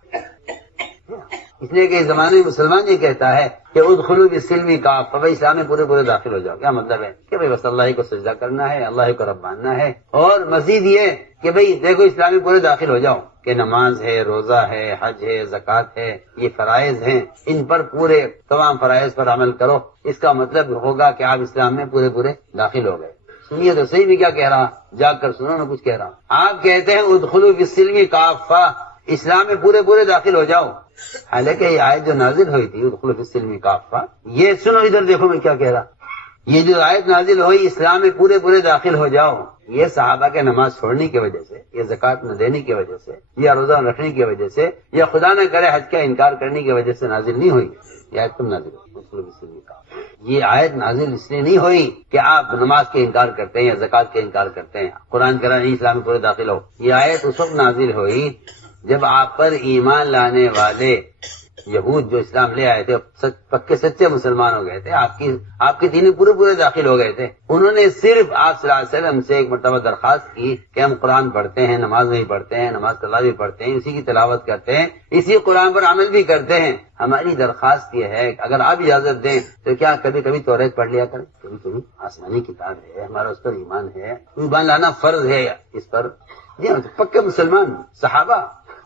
اس لیے کہ اس زمانے میں مسلمان یہ کہتا ہے کہ ادخلوا بالسلم کافہ، بھائی اسلام میں پورے داخل ہو جاؤ۔ کیا مطلب ہے کہ بھائی بس اللہ کو سجدہ کرنا ہے، اللہ کو رب ماننا ہے، اور مزید یہ کہ بھائی دیکھو اسلام میں پورے داخل ہو جاؤ کہ نماز ہے، روزہ ہے، حج ہے، زکوٰۃ ہے، یہ فرائض ہیں، ان پر پورے تمام فرائض پر عمل کرو۔ اس کا مطلب ہوگا کہ آپ اسلام میں پورے داخل ہو گئے۔ سنیے تو صحیح بھی کیا کہہ رہا، جاگ کر سنو نہ کچھ کہہ رہا. آپ کہتے ہیں ادخلوا فی السلم کافہ، اسلام میں پورے پورے داخل ہو جاؤ. حالانکہ یہ آیت جو نازل ہوئی تھی ادخلوا فی السلم کافہ، یہ سنو ادھر دیکھو میں کیا کہہ رہا. یہ جو آیت نازل ہوئی اسلام میں پورے پورے داخل ہو جاؤ، یہ صحابہ کے نماز چھوڑنے کی وجہ سے، یہ زکوٰۃ نہ دینے کی وجہ سے، یا روزہ نہ رکھنے کی وجہ سے، یا خدا نہ کرے حج کا انکار کرنے کی وجہ سے نازل نہیں ہوئی. یہ آیت کب نازل ہوئی؟ یہ آیت نازل اس لیے نہیں ہوئی کہ آپ نماز کے انکار کرتے ہیں یا زکوٰۃ کے انکار کرتے ہیں، قرآن کہہ رہا نہیں اسلام میں پورے داخل ہو. یہ آیت اس وقت نازل ہوئی جب آپ پر ایمان لانے والے یہود جو اسلام لے آئے تھے، پکے سچے مسلمان ہو گئے تھے، آپ کے دین میں پورے پورے داخل ہو گئے تھے. انہوں نے صرف آپ صلی اللہ علیہ وسلم سے ایک مرتبہ درخواست کی کہ ہم قرآن پڑھتے ہیں، نماز نہیں پڑھتے ہیں، نماز قضا بھی پڑھتے ہیں، اسی کی تلاوت کرتے ہیں، اسی قرآن پر عمل بھی کرتے ہیں. ہماری درخواست یہ ہے اگر آپ اجازت دیں تو کیا کبھی کبھی توریت پڑھ لیا کریں. کبھی کبھی آسمانی کتاب ہے، ہمارا اس پر ایمان ہے، ایمان لانا فرض ہے اس پر. جی پکے مسلمان صحابہ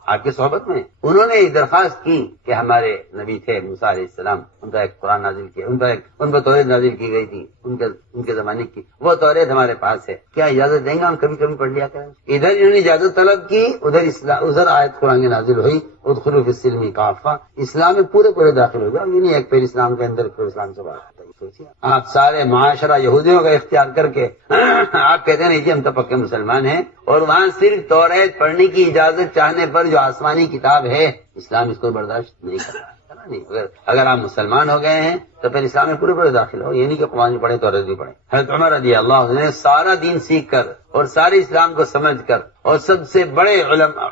آپ کی صحبت میں انہوں نے درخواست کی کہ ہمارے نبی تھے موسیٰ علیہ السلام، ان کا ایک قرآن نازل کیا، ان پر توریت نازل کی گئی تھی ان کے زمانے کی، وہ توریت ہمارے پاس ہے، کیا اجازت دیں گے ہم کبھی کبھی پڑھ لیا کریں. ادھر انہوں نے اجازت طلب کی، ادھر آیت قرآن کی نازل ہوئی ادخلوا فی السلم کافہ، اسلام میں پورے پورے داخل ہو جاؤ. یہ نہیں ایک پھر اسلام کے اندر پھر اسلام سے باہر. سوچیے آپ سارے معاشرہ یہودیوں کا اختیار کر کے آپ کہتے ہیں نہیں جی ہم تو پکے مسلمان ہیں، اور وہاں صرف توریت پڑھنے کی اجازت چاہنے پر جو آسمانی کتاب ہے اسلام اس کو برداشت نہیں کر رہا. نہیں اگر آپ مسلمان ہو گئے ہیں تو پھر اسلام میں پورے پورے داخل ہو. یہ نہیں کہ قرآن بھی پڑھے توریت بھی پڑھے. حضرت عمر رضی اللہ عنہ نے سارا دین سیکھ کر اور سارے اسلام کو سمجھ کر اور سب سے بڑے علماء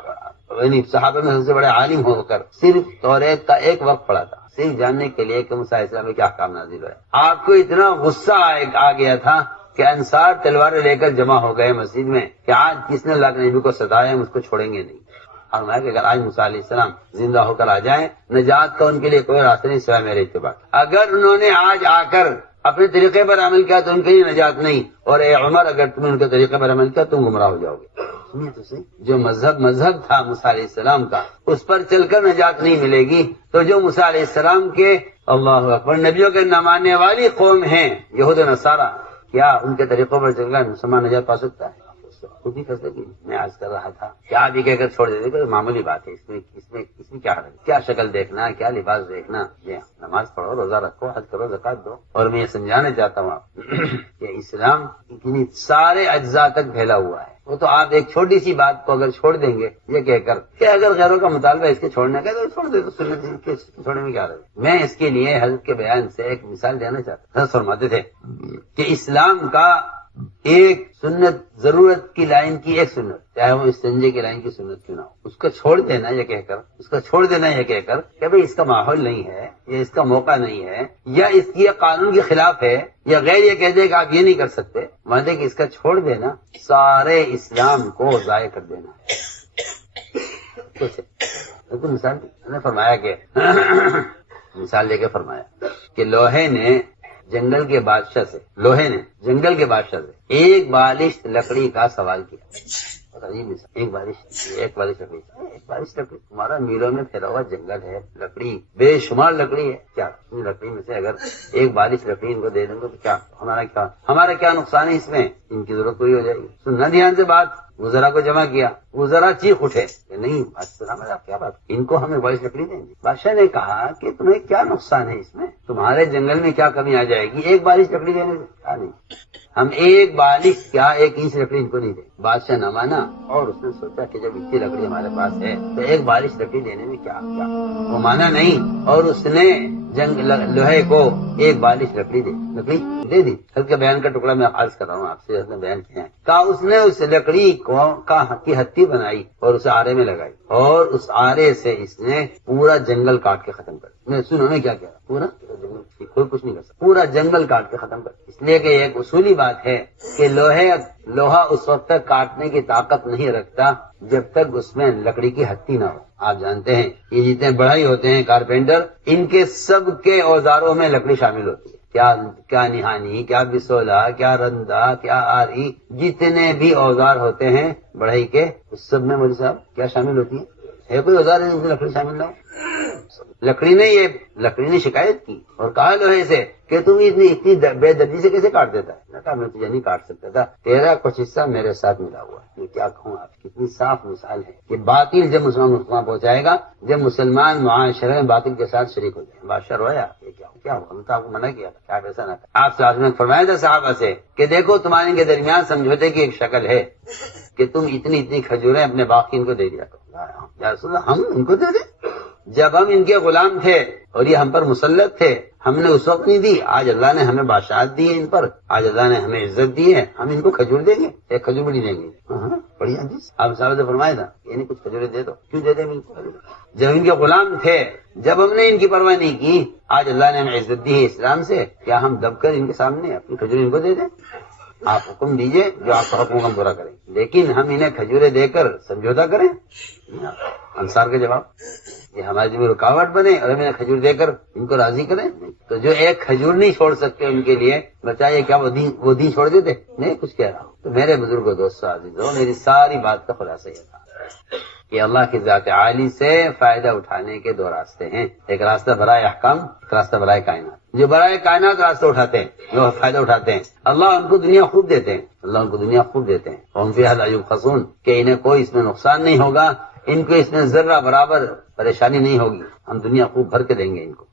یعنی صحابہ میں سب سے بڑے عالم ہو کر صرف توریت کا ایک وقت پڑھا تھا، صرف جاننے کے لیے کہ موسیٰ علیہ السلام میں کیا احکام نازل ہوئے. آپ کو اتنا غصہ آ گیا تھا کہ انصار تلواریں لے کر جمع ہو گئے مسجد میں کہ آج کس نے اللہ کے نبی کو ستایا ہم اس کو چھوڑیں گے نہیں. اور میں کہ اگر آج موسیٰ علیہ السلام زندہ ہو کر آ جائیں نجات کا ان کے لیے کوئی راستہ نہیں سوائے میرے اتباع. اگر انہوں نے آج آ کر اپنے طریقے پر عمل کیا تو ان کے لیے نجات نہیں، اور اے عمر اگر تم نے ان کے طریقے پر عمل کیا تم گمراہ ہو جاؤ گے. جو مذہب تھا موسیٰ علیہ السلام کا اس پر چل کر نجات نہیں ملے گی. تو جو موسیٰ علیہ السلام کے اللہ اکبر نبیوں کے نہ ماننے والی قوم ہیں یہود و نصارہ، کیا ان کے طریقوں پر چل کر مسلمان نجات پا سکتا ہے؟ خود ہی فیصلہ کی. میں عرض کر رہا تھا کیا بھی کہہ کر چھوڑ دیتے معمولی بات ہے، اس میں کیا شکل دیکھنا، کیا لباس دیکھنا. نماز پڑھو، روزہ رکھو، حج کرو، زکات دو. اور میں یہ سمجھانا چاہتا ہوں آپ کہ اسلام اتنی سارے اجزاء تک پھیلا ہوا ہے. وہ تو آپ ایک چھوٹی سی بات کو اگر چھوڑ دیں گے یہ کہہ کر کہ اگر غیروں کا مطالبہ اس کے چھوڑنے کا تو چھوڑ دے تو سنت کے چھوڑنے میں کیا رہے. میں اس کے لیے حضرت کے بیان سے ایک مثال دینا چاہتا ہوں. حضرت فرماتے تھے کہ اسلام کا ایک سنت، ضرورت کی لائن کی ایک سنت، چاہے وہ استنجے کی لائن کی سنت کیوں نہ ہو، اس کو چھوڑ دینا یہ کہہ کر کہ بھئی اس کا ماحول نہیں ہے یا اس کا موقع نہیں ہے یا اس کی قانون کے خلاف ہے یا غیر یہ کہہ دے کہ آپ یہ نہیں کر سکتے، مانتے کہ اس کا چھوڑ دینا سارے اسلام کو ضائع کر دینا ہے. مثال نے فرمایا کہ مثال دے کے فرمایا کہ لوہے نے جنگل کے بادشاہ سے ایک بالش لکڑی کا سوال کیا. ایک بالش لکڑی تمہارا میلوں میں پھیلا ہوا جنگل ہے، لکڑی بے شمار لکڑی ہے، کیا لکڑی میں سے اگر ایک بالش لکڑی ان کو دے دیں گے تو کیا ہمارا کیا نقصان ہے اس میں؟ ان کی ضرورت پوری ہو جائے گی. سننا دھیان سے بات. وزراء کو جمع کیا، وزراء چیخ اٹھے کہ نہیں آپ کیا بات، ان کو ہمیں بالش لکڑی دیں گے. بادشاہ نے کہا کہ تمہیں کیا نقصان ہے اس میں، تمہارے جنگل میں کیا کمی آ جائے گی ایک بالش لکڑی دینے سے؟ کیا نہیں، ہم ایک بالش کیا 1 انچ لکڑی ان کو نہیں دیں. بادشاہ نہ مانا اور اس نے سوچا کہ جب اتنی لکڑی ہمارے پاس ہے تو ایک بالش لکڑی دینے میں کیا وہ مانا نہیں، اور اس نے لوہے کو ایک بالش لکڑی دے دی. حضرت کے بیان کا ٹکڑا میں عرض کر رہا ہوں آپ سے، حضرت نے بیان کیا ہے. کہا اس نے اس لکڑی کی ہتھی بنائی اور اسے آرے میں لگائی، اور اس آرے سے اس نے پورا جنگل کاٹ کے ختم کر دیا. سنو میں کیا کہہ رہا، پورا جنگل کوئی کچھ نہیں کر سکتا، پورا جنگل کاٹ کے ختم کر دیا. اس لیے کہ ایک اصولی بات ہے کہ لوہا اس وقت تک کاٹنے کی طاقت نہیں رکھتا جب تک اس میں لکڑی کی ہتھی نہ ہو. آپ جانتے ہیں یہ جتنے بڑھائی ہوتے ہیں کارپینٹر، ان کے سب کے اوزاروں میں لکڑی شامل ہوتی ہے. کیا نہانی، کیا بسولا، کیا رندا، کیا آری، جتنے بھی اوزار ہوتے ہیں بڑھائی کے اس سب میں مولوی صاحب کیا شامل ہوتی ہے کوئی اوزار ہے جس میں لکڑی شامل نہ ہو؟ لکڑی نے شکایت کی اور کہا لوہے سے کہ تم اتنی بے دردی سے کیسے کاٹ دیتا ہے؟ کہا میں تجھے نہیں کاٹ سکتا تھا، تیرا کچھ حصہ میرے ساتھ ملا ہوا ہے۔ میں کیا کہوں، آپ کتنی صاف مثال ہے کہ باطل جب مسلمان پہنچائے گا، جب مسلمان معاشرے میں باطل کے ساتھ شریک ہو جائے۔ بادشاہ رویا، یہ کیا ہوا؟ ہم تو آپ کو منع کیا تھا، کیا ایسا نہ کریں۔ آپ سے نے فرمایا تھا صحابہ سے کہ دیکھو تمہارے کے درمیان سمجھوتے کی ایک شکل ہے کہ تم اتنی کھجوریں اپنے باغ کی ان کو دے دیا کرو۔ یا رسول اللہ، ہم ان کو دے دیں؟ جب ہم ان کے غلام تھے اور یہ ہم پر مسلط تھے، ہم نے اس وقت نہیں دی، آج اللہ نے ہمیں بادشاہت دی ہے ان پر، آج اللہ نے ہمیں عزت دی ہے، ہم ان کو کھجور دیں گے؟ ایک کھجور بھی نہیں دیں گے؟ بڑی حدیث آپ صاحب سے فرمایا تھا، یعنی کچھ کھجوریں دے دو، کیوں دے دیں ان کو؟ جب ان کے غلام تھے، جب ہم نے ان کی پرواہ نہیں کی، آج اللہ نے ہمیں عزت دی ہے اسلام سے، کیا ہم دب کر ان کے سامنے اپنی کھجور ان کو دے دیں؟ آپ حکم دیجئے جو آپ کا حکم ہم پورا کریں، لیکن ہم انہیں کھجوریں دے کر سمجھوتا کریں؟ انصار کا جواب، یہ ہماری بھی رکاوٹ بنے اور ہمیں کھجور دے کر ان کو راضی کریں؟ تو جو ایک کھجور نہیں چھوڑ سکتے ان کے لیے، بچائیے کیا وہ دین چھوڑ دیتے؟ نہیں، کچھ کہہ رہا ہوں۔ تو میرے بزرگوں، دوستوں، عزیزوں، میری ساری بات کا خلاصہ یہ تھا کہ اللہ کی ذات عالی سے فائدہ اٹھانے کے دو راستے ہیں، ایک راستہ برائے احکام، ایک راستہ برائے کائنات۔ جو برائے کائنات راستہ اٹھاتے ہیں، جو فائدہ اٹھاتے ہیں، اللہ ان کو دنیا خوب دیتے ہیں، ہم فیہا لا یبخسون، کہ انہیں کوئی اس میں نقصان نہیں ہوگا، ان کو اس میں ذرہ برابر پریشانی نہیں ہوگی، ہم دنیا خوب بھر کے دیں گے ان کو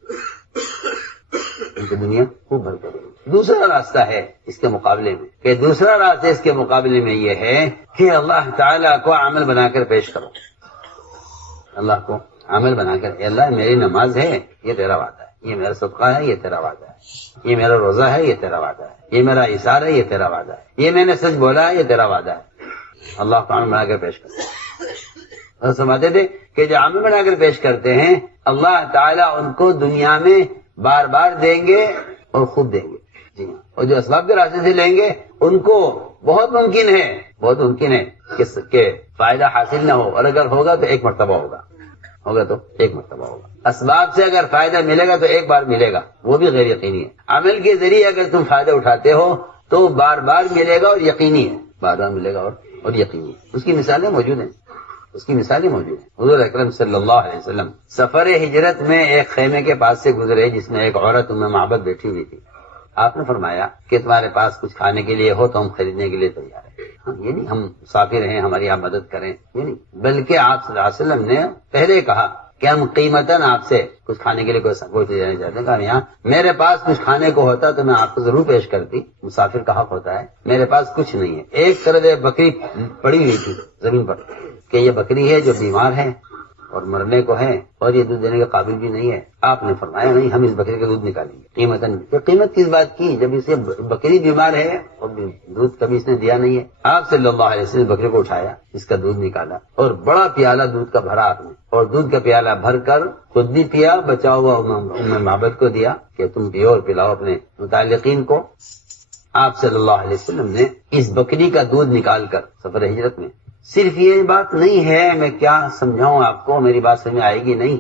دنیا خوب بھر کے دیں گے۔ دوسرا راستہ ہے اس کے مقابلے میں، کہ دوسرا راستہ اس کے مقابلے میں یہ ہے کہ اللہ تعالیٰ کو عمل بنا کر پیش کرو، اللہ کو عمل بنا کر، اے اللہ میری نماز ہے، یہ تیرا وعدہ ہے، یہ میرا صدقہ ہے، یہ تیرا وعدہ ہے، یہ میرا روزہ ہے، یہ تیرا وعدہ ہے، یہ میرا اثار ہے، یہ تیرا وعدہ ہے، یہ میں نے سچ بولا ہے، یہ تیرا وعدہ ہے۔ اللہ کو عمل بنا کر پیش کرو۔ سمجھتے تھے کہ جو عمل بنا کر پیش کرتے ہیں، اللہ تعالیٰ ان کو دنیا میں بار بار دیں گے اور خوب دیں گے، جی ہاں، اور جو اسباب کے راستے سے لیں گے ان کو بہت ممکن ہے کہ فائدہ حاصل نہ ہو، اور اگر ہوگا تو ایک مرتبہ ہوگا تو ایک مرتبہ ہوگا۔ اسباب سے اگر فائدہ ملے گا تو ایک بار ملے گا، وہ بھی غیر یقینی ہے۔ عمل کے ذریعے اگر تم فائدہ اٹھاتے ہو تو بار بار ملے گا اور یقینی ہے، بار بار ملے گا اور یقینی ہے۔ اس کی مثالیں موجود ہیں، حضور اکرم صلی اللہ علیہ وسلم سفر ہجرت میں ایک خیمے کے پاس سے گزرے جس میں ایک عورت ام معبد بیٹھی ہوئی تھی۔ آپ نے فرمایا کہ تمہارے پاس کچھ کھانے کے لیے ہو تو ہم خریدنے کے لیے تیار ہیں۔ یہ نہیں ہم مسافر ہیں، ہماری آپ مدد کریں، یہ نہیں، بلکہ آپ صلی اللہ علیہ وسلم نے پہلے کہا کہ ہم قیمتاً آپ سے کچھ کھانے کے لیے کوئی چیز لینا چاہتے ہیں۔ کہا یہاں میرے پاس کچھ کھانے کو ہوتا تو میں آپ کو ضرور پیش کرتی، مسافر کا حق ہوتا ہے، میرے پاس کچھ نہیں ہے۔ ایک طرف بکری پڑی ہوئی تھی زمین پر کہ یہ بکری ہے جو بیمار ہے اور مرنے کو ہے اور یہ دودھ دینے کے قابل بھی نہیں ہے۔ آپ نے فرمایا نہیں، ہم اس بکری کا دودھ نکالیں گے قیمتاً۔ تو قیمت کس بات کی جب اسے بکری بیمار ہے اور دودھ کبھی اس نے دیا نہیں ہے؟ آپ صلی اللہ علیہ وسلم بکری کو اٹھایا، اس کا دودھ نکالا اور بڑا پیالہ دودھ کا بھرا آپ نے، اور دودھ کا پیالہ بھر کر خود بھی پیا، بچا ہوا ام معبد کو دیا کہ تم پیو اور پلاؤ اپنے متعلقین کو۔ آپ صلی اللہ علیہ وسلم نے اس بکری کا دودھ نکال کر سفر ہجرت میں، صرف یہ بات نہیں ہے، میں کیا سمجھاؤں آپ کو، میری بات سمجھ میں آئے گی نہیں،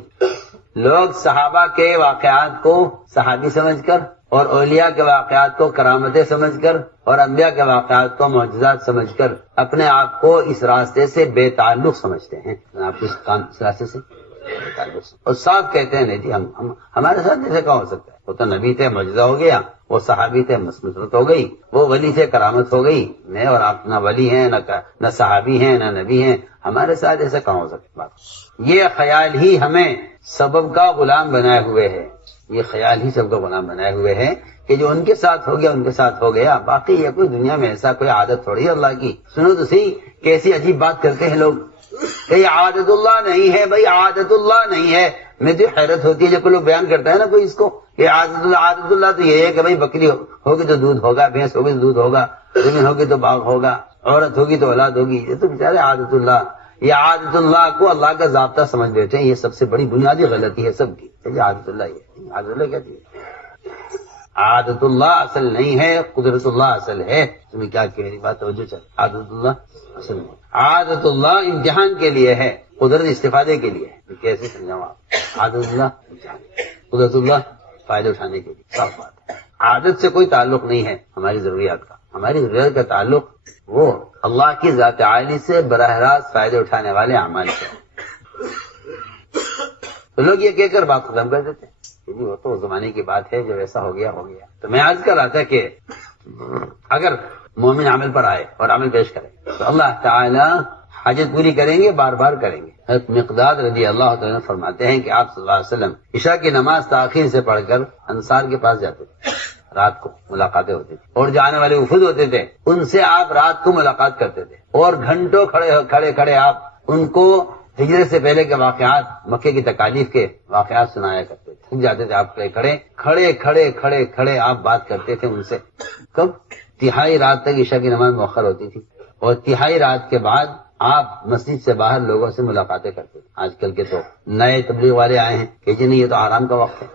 لوگ صحابہ کے واقعات کو صحابی سمجھ کر اور اولیاء کے واقعات کو کرامتیں سمجھ کر اور انبیاء کے واقعات کو معجزات سمجھ کر اپنے آپ کو اس راستے سے بے تعلق سمجھتے ہیں، آپ کو اس راستے سے بے تعلق اور صاف کہتے ہیں نہیں جی ہمارے ساتھ جیسے کہا ہو سکتا ہے، وہ تو نبی تھے معجزہ ہو گیا، وہ صحابی تھے نصرت ہو گئی، وہ ولی سے کرامت ہو گئی، میں اور آپ نہ ولی ہیں نہ صحابی ہیں نہ نبی ہیں، ہمارے ساتھ ایسا کہاں ہو سکتا ہے؟ یہ خیال ہی ہمیں سبب کا غلام بنائے ہوئے ہے، یہ خیال ہی سب کا غلام بنائے ہوئے ہے کہ جو ان کے ساتھ ہو گیا ان کے ساتھ ہو گیا، باقی یہ کوئی دنیا میں ایسا کوئی عادت تھوڑی ہے اللہ کی۔ سنو تو صحیح کیسی عجیب بات کرتے ہیں لوگ کہ یہ عادت اللہ نہیں ہے، بھائی عادت اللہ نہیں ہے۔ میں تو حیرت ہوتی ہے جب کوئی لوگ بیان کرتا ہے نا کوئی اس کو کہ عادت اللہ تو یہ ہے کہ بھائی بکری ہوگی تو دودھ ہوگا، بھینس ہوگی تو دودھ ہوگا، زمین ہوگی تو باغ ہوگا، عورت ہوگی تو اولاد ہوگی، یہ تو بیچارے عادت اللہ، یہ عادت اللہ کو اللہ کا ضابطہ سمجھ بیٹھے ہیں، یہ سب سے بڑی بنیادی غلطی ہے سب کی۔ یہ عادت اللہ یہ عادت اللہ کیا چیز؟ عادت اللہ اصل نہیں ہے، قدرت اللہ اصل ہے۔ تمہیں کیا کہ میری بات توجہ چل، عادت اللہ اصل نہیں، عادت اللہ امتحان کے لیے ہے، قدرت استفادے کے لیے ہے۔ کیسے سمجھاؤں آپ؟ عادت اللہ امتحان، قدرت اللہ فائدہ اٹھانے کے لیے، صاف بات ہے۔ عادت سے کوئی تعلق نہیں ہے ہماری ضروریات کا، ہماری ضروریات کا تعلق وہ اللہ کی ذات عالی سے براہ راست فائدے اٹھانے والے اعمال سے۔ تو لوگ یہ کہہ کر بات ختم کر دیتے وہ تو زمانے کی بات ہے، جب ایسا ہو گیا ہو گیا۔ تو میں عرض کر رہا تھا کہ اگر مومن عمل پر آئے اور عمل پیش کرے تو اللہ تعالی حاجت پوری کریں گے، بار بار کریں گے۔ حضرت مقداد رضی اللہ تعالیٰ فرماتے ہیں کہ آپ صلی اللہ علیہ وسلم عشاء کی نماز تاخیر سے پڑھ کر انصار کے پاس جاتے تھے، رات کو ملاقاتیں ہوتی تھی، اور جو آنے والے وفود ہوتے تھے ان سے آپ رات کو ملاقات کرتے تھے، اور گھنٹوں کھڑے کھڑے آپ ان کو ہجرت سے پہلے کے واقعات، مکے کی تکالیف کے واقعات سنایا کرتے تھے۔ تھک جاتے تھے آپ کھڑے آپ بات کرتے تھے ان سے۔ کب؟ تہائی رات تک عشاء کی نماز مؤخر ہوتی تھی، اور تہائی رات کے بعد آپ مسجد سے باہر لوگوں سے ملاقاتیں کرتے تھے۔ آج کل کے تو نئے تبلیغ والے آئے ہیں کہ جی نہیں یہ تو آرام کا وقت ہے،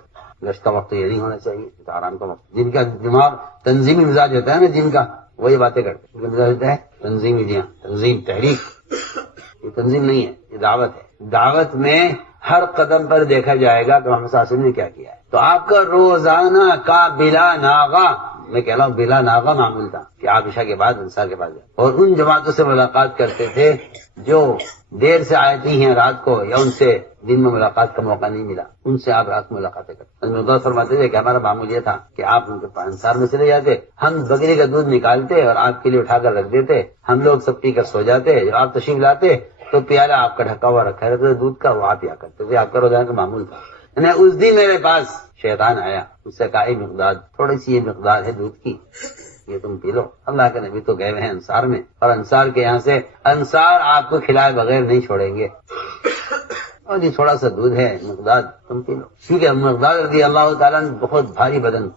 گشت کا وقت تو یہ نہیں ہونا چاہیے، یہ تو آرام کا وقت۔ جن کا دماغ تنظیمی مزاج ہوتا ہے نا، جن کا وہی باتیں کرتے ہیں، مزاج ہوتا ہے تنظیمی، تنظیم، تحریک۔ یہ تنظیم نہیں ہے، یہ دعوت ہے۔ دعوت میں ہر قدم پر دیکھا جائے گا کہ محمد صلی اللہ علیہ وسلم نے کیا کیا ہے۔ تو آپ کا روزانہ کا بلا ناغہ، میں کہہ رہا ہوں بلا ناغہ معمول تھا کہ آپ عشاء کے بعد انصار کے پاس جائیں اور ان جماعتوں سے ملاقات کرتے تھے جو دیر سے آتی ہیں رات کو، یا ان سے دن میں ملاقات کا موقع نہیں ملا، ان سے آپ رات کو ملاقاتیں کرتے۔ فرماتے تھے کہ ہمارا معمول یہ تھا کہ آپ ان کے انصار میں چلے جاتے، ہم بکری کا دودھ نکالتے اور آپ کے لیے اٹھا کر رکھ دیتے، ہم لوگ سب پی کر سو جاتے، جب آپ تشریف لاتے تو پیالہ آپ کا ڈھکا ہوا رکھا رہتا دودھ کا، وہ آپ پیا کرتے تھے۔ آپ کا روزانہ کا معمول تھا۔ اس دن میرے پاس شیطان آیا، اس سے کہا مقداد تھوڑی سی یہ مقدار ہے دودھ کی، یہ تم پی لو۔ اللہ کے نبی تو گئے ہوئے ہیں انصار میں، اور انصار کے یہاں سے انصار آپ کو کھلائے بغیر نہیں چھوڑیں گے، اور یہ تھوڑا سا دودھ ہے مقداد تم پی لو۔ کیونکہ مقداد رضی اللہ تعالیٰ نے بہت بھاری بدن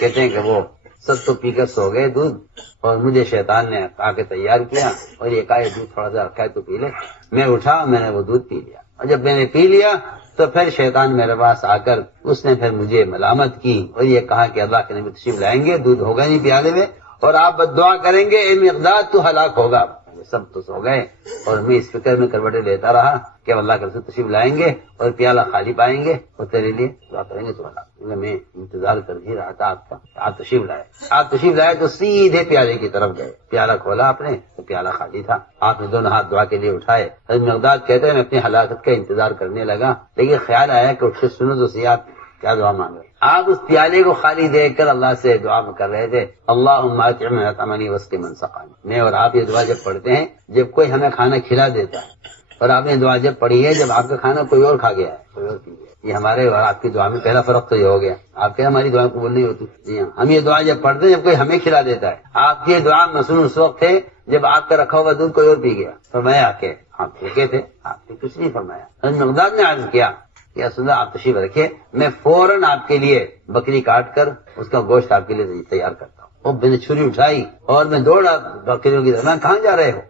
کہتے ہیں کہ وہ سب تو پی کر سو گئے دودھ، اور مجھے شیطان نے آ کے تیار کیا اور یہ کہا یہ دودھ تھوڑا سا رکھا ہے تو پی لے۔ میں اٹھا، میں نے وہ دودھ پی لیا، اور جب میں نے پی لیا تو پھر شیطان میرے پاس آ کر اس نے پھر مجھے ملامت کی اور یہ کہا کہ اللہ کے نبی تشریف لائیں گے، دودھ ہوگا نہیں پیالے میں، اور آپ بد دعا کریں گے اے مقداد تو ہلاک ہوگا۔ سب تو سو گئے اور میں اس فکر میں کروٹیں لیتا رہا کہ اللہ کے رسول تشریف لائیں گے اور پیالہ خالی پائیں گے اور تیرے لیے دعا کریں گے تو ہلاک۔ میں انتظار کر ہی رہا تھا آپ کا، آپ تشریف لائے تو سیدھے پیالے کی طرف گئے، پیالہ کھولا آپ نے تو پیالہ خالی تھا، آپ نے دونوں ہاتھ دعا کے لیے اٹھائے۔ حضرت مقداد کہتے ہیں میں اپنی ہلاکت کا انتظار کرنے لگا، لیکن خیال آیا کہ اٹھ کے سنو تو صحیح آپ کیا دعا مانگ رہے۔ آپ اس پیالے کو خالی دیکھ کر اللہ سے دعا کر رہے تھے، اللہم اطعم من اطعمنی واسق من سقانی۔ میں اور آپ یہ دعا جب پڑھتے ہیں جب کوئی ہمیں کھانا کھلا دیتا ہے، اور آپ نے دعا جب پڑھی ہے جب آپ کا کھانا کوئی اور کھا گیا ہے، کوئی اور پی گیا، یہ ہمارے اور آپ کی دعا میں پہلا فرق تو یہ ہو گیا۔ آپ کے ہماری دعا قبول نہیں ہوتی، جی ہاں، ہم یہ دعا جب پڑھتے ہیں جب کوئی ہمیں کھلا دیتا ہے۔ آپ کی دعا مصنون اس وقت ہے جب آپ کا رکھا ہوا دودھ کوئی اور پی گیا، فرمایا آ کے آپ بھوکے تھے، آپ نے کچھ نہیں فرمایا۔ مقداد نے عرض کیا کہ رسول اللہ آپ تشریف رکھیے، میں فوراً آپ کے لیے بکری کاٹ کر اس کا گوشت آپ کے لیے تیار کرتا ہوں۔ اور میں نے چھری اٹھائی اور میں دوڑا بکریوں کی طرف، میں کہاں جا رہے ہو؟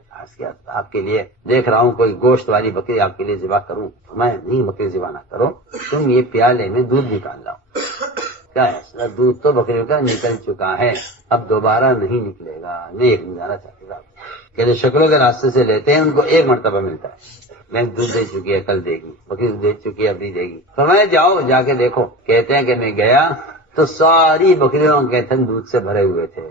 آپ کے لیے دیکھ رہا ہوں کوئی گوشت والی بکری آپ کے لیے ذبح کروں۔ میں نہیں، بکری ذبح نہ کرو، تم یہ پیالے میں دودھ نکال لاؤ۔ کیا ہے دودھ تو بکریوں کا نکل چکا ہے، اب دوبارہ نہیں نکلے گا، نہیں جانا چاہتے گا کہ جو شکلوں کے راستے سے لیتے ہیں ان کو ایک مرتبہ ملتا ہے۔ میں دودھ دے چکی ہے، کل دے گی، بکری دے چکی ہے، اب نہیں دے گی۔ فرمایا جاؤ جا کے دیکھو۔ کہتے ہیں کہ میں گیا تو ساری بکریوں کے تھن دودھ سے بھرے ہوئے تھے،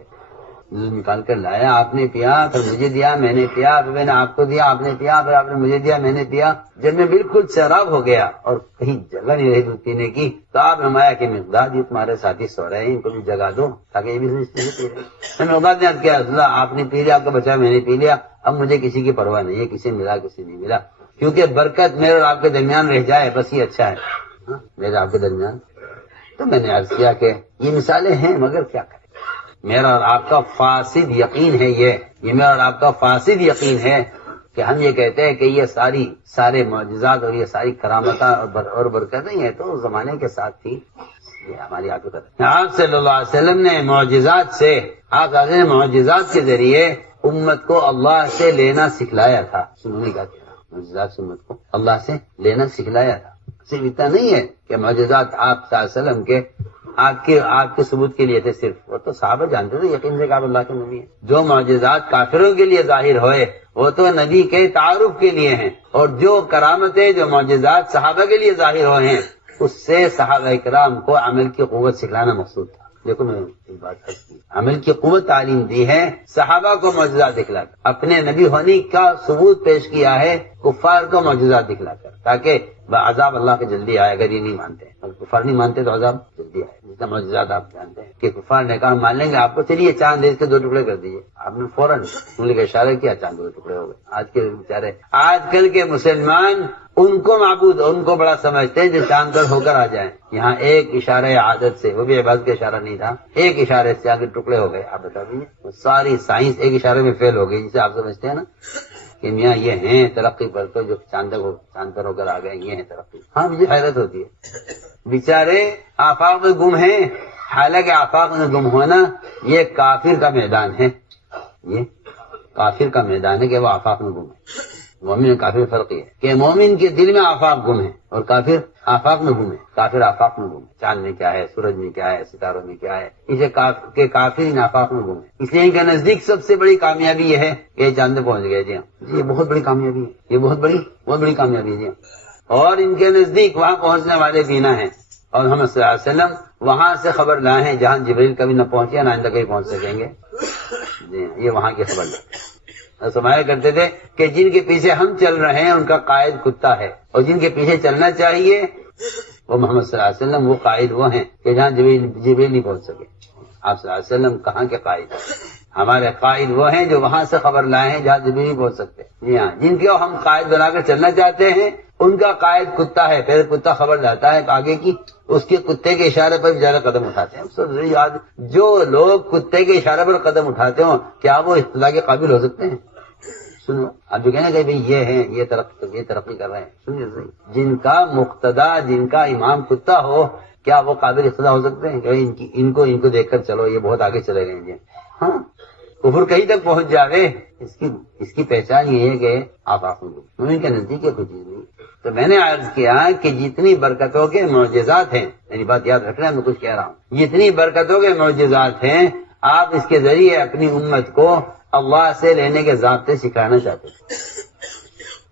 دودھ نکال کر لایا، آپ نے پیا، پھر مجھے دیا، میں نے پیا، پھر میں نے آپ کو دیا، آپ نے پیا، پھر آپ نے مجھے دیا، میں نے پیا۔ جب میں بالکل سیراب ہو گیا اور کہیں جگہ نہیں رہی دودھ پینے کی تو آپ نے فرمایا کہ مقداد یہ تمہارے ساتھی سو رہے ہیں، ان کو بھی جگہ دو تاکہ یہ بھی پی رہے۔ مقداد نے عرض کیا رسول اللہ آپ نے پی لیا، آپ کا بچہ میں نے پی لیا، اب مجھے کسی کی پرواہ نہیں ہے، کسی ملا کسی نہیں ملا، کیونکہ برکت میرے اور آپ کے درمیان رہ جائے بس یہ اچھا ہے، میرے آپ کے درمیان۔ تو میں نے عرض کیا کہ یہ مثالیں ہیں مگر کیا کریں، میرا اور آپ کا فاسد یقین ہے، یہ میرا اور آپ کا فاسد یقین ہے کہ ہم یہ کہتے ہیں کہ یہ سارے معجزات اور یہ ساری کرامتیں اور برکتیں ہیں تو اس زمانے کے ساتھ تھی، یہ ہماری حقیقت ہے۔ آپ صلی اللہ علیہ وسلم نے معجزات کے ذریعے امت کو اللہ سے لینا سکھلایا تھا، معجزات سے امت کو اللہ سے لینا سکھلایا تھا۔ صرف اتنا نہیں ہے کہ معجزات آپ صلی اللہ علیہ وسلم کے آپ کے ثبوت کے لیے تھے، صرف وہ تو صحابہ جانتے تھے یقین سے کہ آپ اللہ کے نبی ہیں۔ جو معجزات کافروں کے لیے ظاہر ہوئے وہ تو نبی کے تعارف کے لیے ہیں، اور جو کرامتیں جو معجزات صحابہ کے لیے ظاہر ہوئے ہیں اس سے صحابہ کرام کو عمل کی قوت سکھلانا مقصود تھا۔ دیکھو میں ایک بات کی، عمل کی قوت تعلیم دی ہے، صحابہ کو معجزات دکھلا کر، اپنے نبی ہونے کا ثبوت پیش کیا ہے کفار کو معجزات دکھلا کر، تاکہ عذاب اللہ کے جلدی آئے اگر یہ نہیں مانتے۔ اگر کفار نہیں مانتے تو عذاب جلدی آئے۔ جس کا معجزات آپ جانتے ہیں کہ کفار نے کہا مان لیں گے آپ کو، چلیے چاند دیش کے 2 ٹکڑے کر دیجیے، آپ نے فوراً انگلی کا اشارہ کیا، چاند 2 ٹکڑے ہو گئے۔ آج کے بیچارے، آج کل کے مسلمان ان کو معبود، ان کو بڑا سمجھتے ہیں جو چاند پر ہو کر آ جائیں۔ یہاں ایک اشارہ عادت سے، وہ بھی عبادت کا اشارہ نہیں تھا، ایک اشارے سے آگے ٹکڑے ہو گئے۔ آپ بتا دیجیے، ساری سائنس ایک اشارے میں فیل ہو گئی، جسے آپ سمجھتے ہیں نا کہ میاں یہ ہیں ترقی پر، تو جو چاند پر ہو کر آ گئے یہ ہیں ترقی۔ ہاں مجھے حیرت ہوتی ہے، بیچارے آفاق میں گم ہیں، حالانکہ آفاق میں گم ہونا یہ کافر کا میدان ہے، یہ کافر کا میدان ہے کہ وہ آفاق میں گم ہے۔ مومن اور کافر فرق یہ ہے کہ مومن کے دل میں آفاق گم ہے اور کافر آفاق میں گم ہے۔ کافر آفاق میں گم ہے، چاند میں کیا ہے، سورج میں کیا ہے، ستاروں میں کیا ہے، اسے کافر ان آفاق میں گم ہے۔ اس لیے ان کے نزدیک سب سے بڑی کامیابی یہ ہے کہ یہ چاند پہ پہنچ گئے۔ جی ہاں، یہ بہت بڑی کامیابی ہے، یہ بہت بڑی کامیابی ہے۔ جی ہاں، اور ان کے نزدیک وہاں پہنچنے والے بینا ہیں، اور محمد صلی اللہ علیہ وسلم وہاں سے خبر لائے ہیں جہاں جبریل کبھی نہ پہنچے نہ آئندہ کبھی پہنچ سکیں گے۔ جی ہاں، یہ وہاں کی خبر لائے۔ سمایا کرتے تھے کہ جن کے پیچھے ہم چل رہے ہیں ان کا قائد کتا ہے، اور جن کے پیچھے چلنا چاہیے وہ محمد صلی اللہ علیہ وسلم، وہ قائد وہ ہیں کہ جہاں جبریل نہیں پہنچ سکے۔ آپ صلی اللہ علیہ وسلم کہاں کے قائد ہیں؟ ہمارے قائد وہ ہیں جو وہاں سے خبر لائے ہیں جہاں جبریل نہیں پہنچ سکتے۔ جی ہاں، جن کو ہم قائد بنا کر چلنا چاہتے ہیں ان کا قائد کتا ہے، پھر کتا خبر لاتا ہے آگے کی، اس کے کتے کے اشارے پر زیادہ قدم اٹھاتے ہیں۔ جو لوگ کتے کے اشارے پر قدم اٹھاتے ہوں کیا وہ اقتدا کے قابل ہو سکتے ہیں؟ سنو، اب جو کہنا کہ بھئی یہ ہیں، یہ ترقی کر رہے ہیں، سنیے صحیح، جن کا مقتدا، جن کا امام کتا ہو، کیا وہ قابل اقتدا ہو سکتے ہیں کہ ان کو دیکھ کر چلو یہ بہت آگے چلے گئے ہیں؟ ہاں، کفر کہیں تک پہنچ جاوے، اس کی پہچان یہ ہے کہ آپ ان کے نزدیک ہے کوئی چیز نہیں۔ تو میں نے عرض کیا کہ جتنی برکتوں کے معجزات ہیں، میری بات یاد رکھنا ہے، میں کچھ کہہ رہا ہوں، جتنی برکتوں کے معجزات ہیں آپ اس کے ذریعے اپنی امت کو اللہ سے لینے کے ضابطے سکھانا چاہتے ہیں،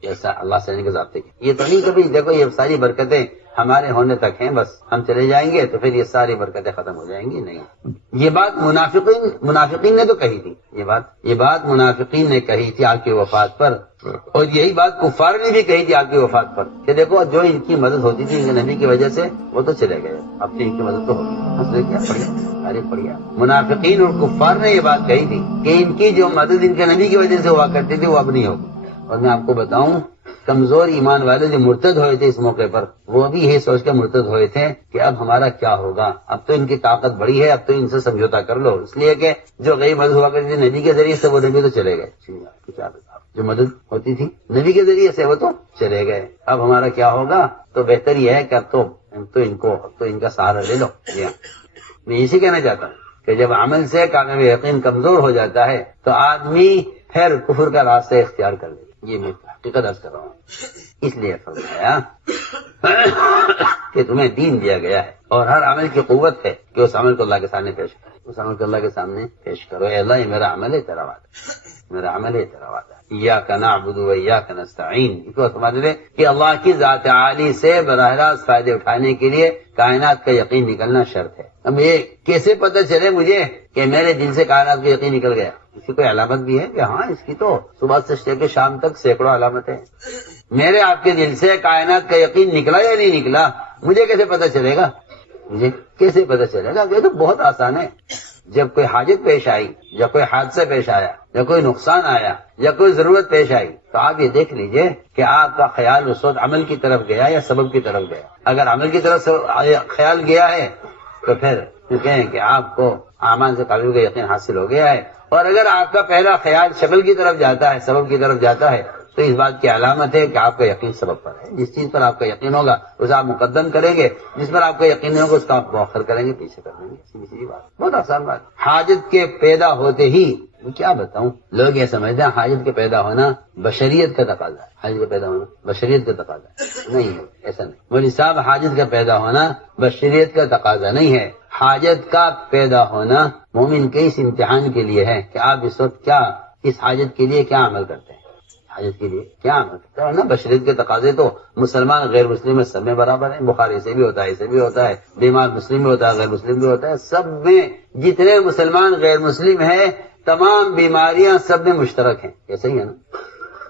جیسا اللہ سے لینے کے ضابطے کی۔ یہ تو نہیں کبھی دیکھو یہ ساری برکتیں ہمارے ہونے تک ہیں، بس ہم چلے جائیں گے تو پھر یہ ساری برکتیں ختم ہو جائیں گی، نہیں۔ یہ بات منافقین نے تو کہی تھی، یہ بات منافقین نے کہی تھی آپ کی وفات پر، اور یہی بات کفار نے بھی کہی تھی آپ کی وفات پر کہ دیکھو جو ان کی مدد ہوتی تھی ان کے نبی کی وجہ سے وہ تو چلے گئے، اب تو ان کی مدد تو ہوگی۔ کیا پڑھیا، ارے پڑھیا، منافقین اور کفار نے یہ بات کہی تھی کہ ان کی جو مدد ان کے نبی کی وجہ سے ہوا کرتی تھی وہ اب نہیں ہوگی۔ اور میں آپ کو بتاؤں، کمزور ایمان والے جو مرتد ہوئے تھے اس موقع پر، وہ بھی یہی سوچ کے مرتد ہوئے تھے کہ اب ہمارا کیا ہوگا، اب تو ان کی طاقت بڑی ہے، اب تو ان سے سمجھوتا کر لو، اس لیے کہ جو غیر مدد ہوا کرتی تھی نبی کے ذریعے سے وہ نبی تو چلے گئے، جو مدد ہوتی تھی نبی کے ذریعے سے وہ تو چلے گئے، اب ہمارا کیا ہوگا؟ تو بہتر یہ ہے کہ اب تو ان کا سہارا لے لو۔ میں اسی کہنا چاہتا ہوں کہ جب عمل سے کامل یقین کمزور ہو جاتا ہے تو آدمی پھر کفر کا راستہ اختیار کر لے، یہ میں حقیقت عرض کر رہا ہوں۔ اس لیے فرمایا کہ تمہیں دین دیا گیا ہے اور ہر عمل کی قوت ہے کہ اس عمل کو اللہ کے سامنے پیش کرو، اس عمل کو اللہ کے سامنے پیش کرو، اے اللہ یہ میرا عمل ہے، تیرا وعدہ، میرا عمل ہے، تیرا وعدہ، ایاک نعبد و ایاک نستعین۔ اس کو سمجھ لے کہ اللہ کی ذات عالی سے براہ راست فائدے اٹھانے کے لیے کائنات کا یقین نکلنا شرط ہے۔ اب یہ کیسے پتہ چلے مجھے کہ میرے دل سے کائنات کا یقین نکل گیا؟ اس کی کوئی علامت بھی ہے کہ ہاں اس کی تو صبح سے لے کے شام تک سینکڑوں علامتیں ہیں۔ میرے آپ کے دل سے کائنات کا یقین نکلا یا نہیں نکلا مجھے کیسے پتہ چلے گا؟ مجھے کیسے پتہ چلے گا؟ یہ تو بہت آسان ہے، جب کوئی حاجت پیش آئی، یا کوئی حادثہ پیش آیا، یا کوئی نقصان آیا، یا کوئی ضرورت پیش آئی، تو آپ یہ دیکھ لیجئے کہ آپ کا خیال اس وقت عمل کی طرف گیا یا سبب کی طرف گیا۔ اگر عمل کی طرف خیال گیا ہے تو پھر کہیں کہ آپ کو اعمال سے قابل کا یقین حاصل ہو گیا ہے، اور اگر آپ کا پہلا خیال شکل کی طرف جاتا ہے، سبب کی طرف جاتا ہے، تو اس بات کی علامت ہے کہ آپ کا یقین سبب پر ہے۔ جس چیز پر آپ کا یقین ہوگا اسے آپ مقدم کریں گے، جس پر آپ کا یقین نہیں ہوگا اس کا آپ مؤخر کریں گے، پیچھے کر دیں گے۔ سیدھی بات، بہت آسان بات۔ حاجت کے پیدا ہوتے ہی کیا بتاؤں، لوگ یہ سمجھتے ہیں حاجت کے پیدا ہونا بشریت کا تقاضا ہے، حاجت کا پیدا ہونا بشریت کا تقاضا ہے، نہیں ہے، ایسا نہیں۔ مولوی صاحب، حاجت کا پیدا ہونا بشریت کا تقاضا نہیں ہے، حاجت کا پیدا ہونا مومن کے اس امتحان کے لیے ہے کہ آپ اس وقت کیا، اس حاجت کے لیے کیا عمل کرتے ہیں۔ حاجت کے لیے کیا ہے نا، بشریت کے تقاضے تو مسلمان غیر مسلم میں سب میں برابر ہیں، بخاری سے بھی ہوتا ہے، اسے بھی ہوتا ہے، بیمار مسلم بھی ہوتا ہے، غیر مسلم بھی ہوتا ہے، سب میں جتنے مسلمان غیر مسلم ہیں تمام بیماریاں سب میں مشترک ہیں، ایسا ہی ہے نا۔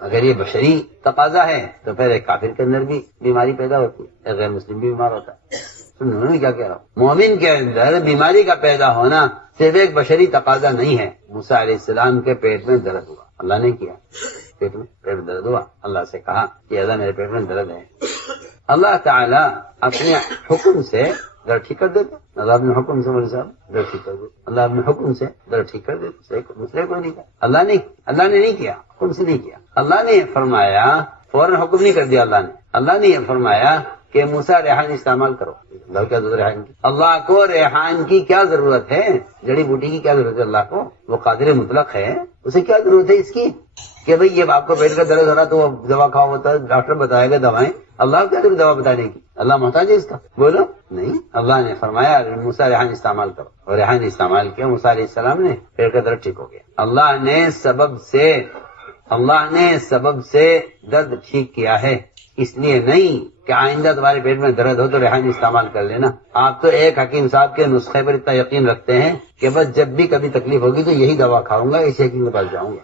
اگر یہ بشری تقاضا ہے تو پھر ایک کافر کے اندر بھی بیماری پیدا ہوتی ہے، ایک غیر مسلم بھی بیمار ہوتا ہے۔ سنو میں کیا کہہ رہا ہوں، مومن کے اندر بیماری کا پیدا ہونا صرف ایک بشری تقاضا نہیں ہے۔ موسیٰ علیہ السلام کے پیٹ میں درد ہوا، اللہ نے کیا، پیٹ میں درد ہوا، اللہ سے کہا کہ اللہ میرے پیٹ میں درد ہے، اللہ تعالیٰ اپنے حکم سے درد ٹھیک کر دیتے، اللہ اپنے حکم سے مولوی صاحب درد ٹھیک کر دیتے، اللہ اپنے حکم سے درد ٹھیک کر دیتے، دوسرے کو نہیں کہا، اللہ نے نہیں کیا، حکم سے نہیں کیا، اللہ نے فرمایا، فوراً حکم نہیں کر دیا اللہ نے یہ فرمایا کہ موسیٰ ریحان استعمال کرو، اللہ کیا ضرورت ریحان کی، اللہ کو ریحان کی کیا ضرورت ہے، جڑی بوٹی کی کیا ضرورت ہے اللہ کو، وہ قادر مطلق ہے، اسے کیا ضرورت ہے اس کی کہ بھئی یہ آپ کو پیٹ کا درد ہو رہا تو وہ دوا کھاؤ ہوتا ہے، ڈاکٹر بتائے گا دوائیں، اللہ کیا ضرورت دوا بتانے کی، اللہ محتاج ہے اس کا، بولو نہیں، اللہ نے فرمایا موسیٰ ریحان استعمال کرو، اور ریحان استعمال کیا، موسیٰ علیہ السلام نے پیٹ کا درد ٹھیک ہو گیا، اللہ نے سبب سے درد ٹھیک کیا ہے، اس لیے نہیں کہ آئندہ تمہارے پیٹ میں درد ہو تو ریحان استعمال کر لینا۔ آپ تو ایک حکیم صاحب کے نسخے پر اتنا یقین رکھتے ہیں کہ بس جب بھی کبھی تکلیف ہوگی تو یہی دوا کھاؤں گا، اس حکیم کے پاس جاؤں گا،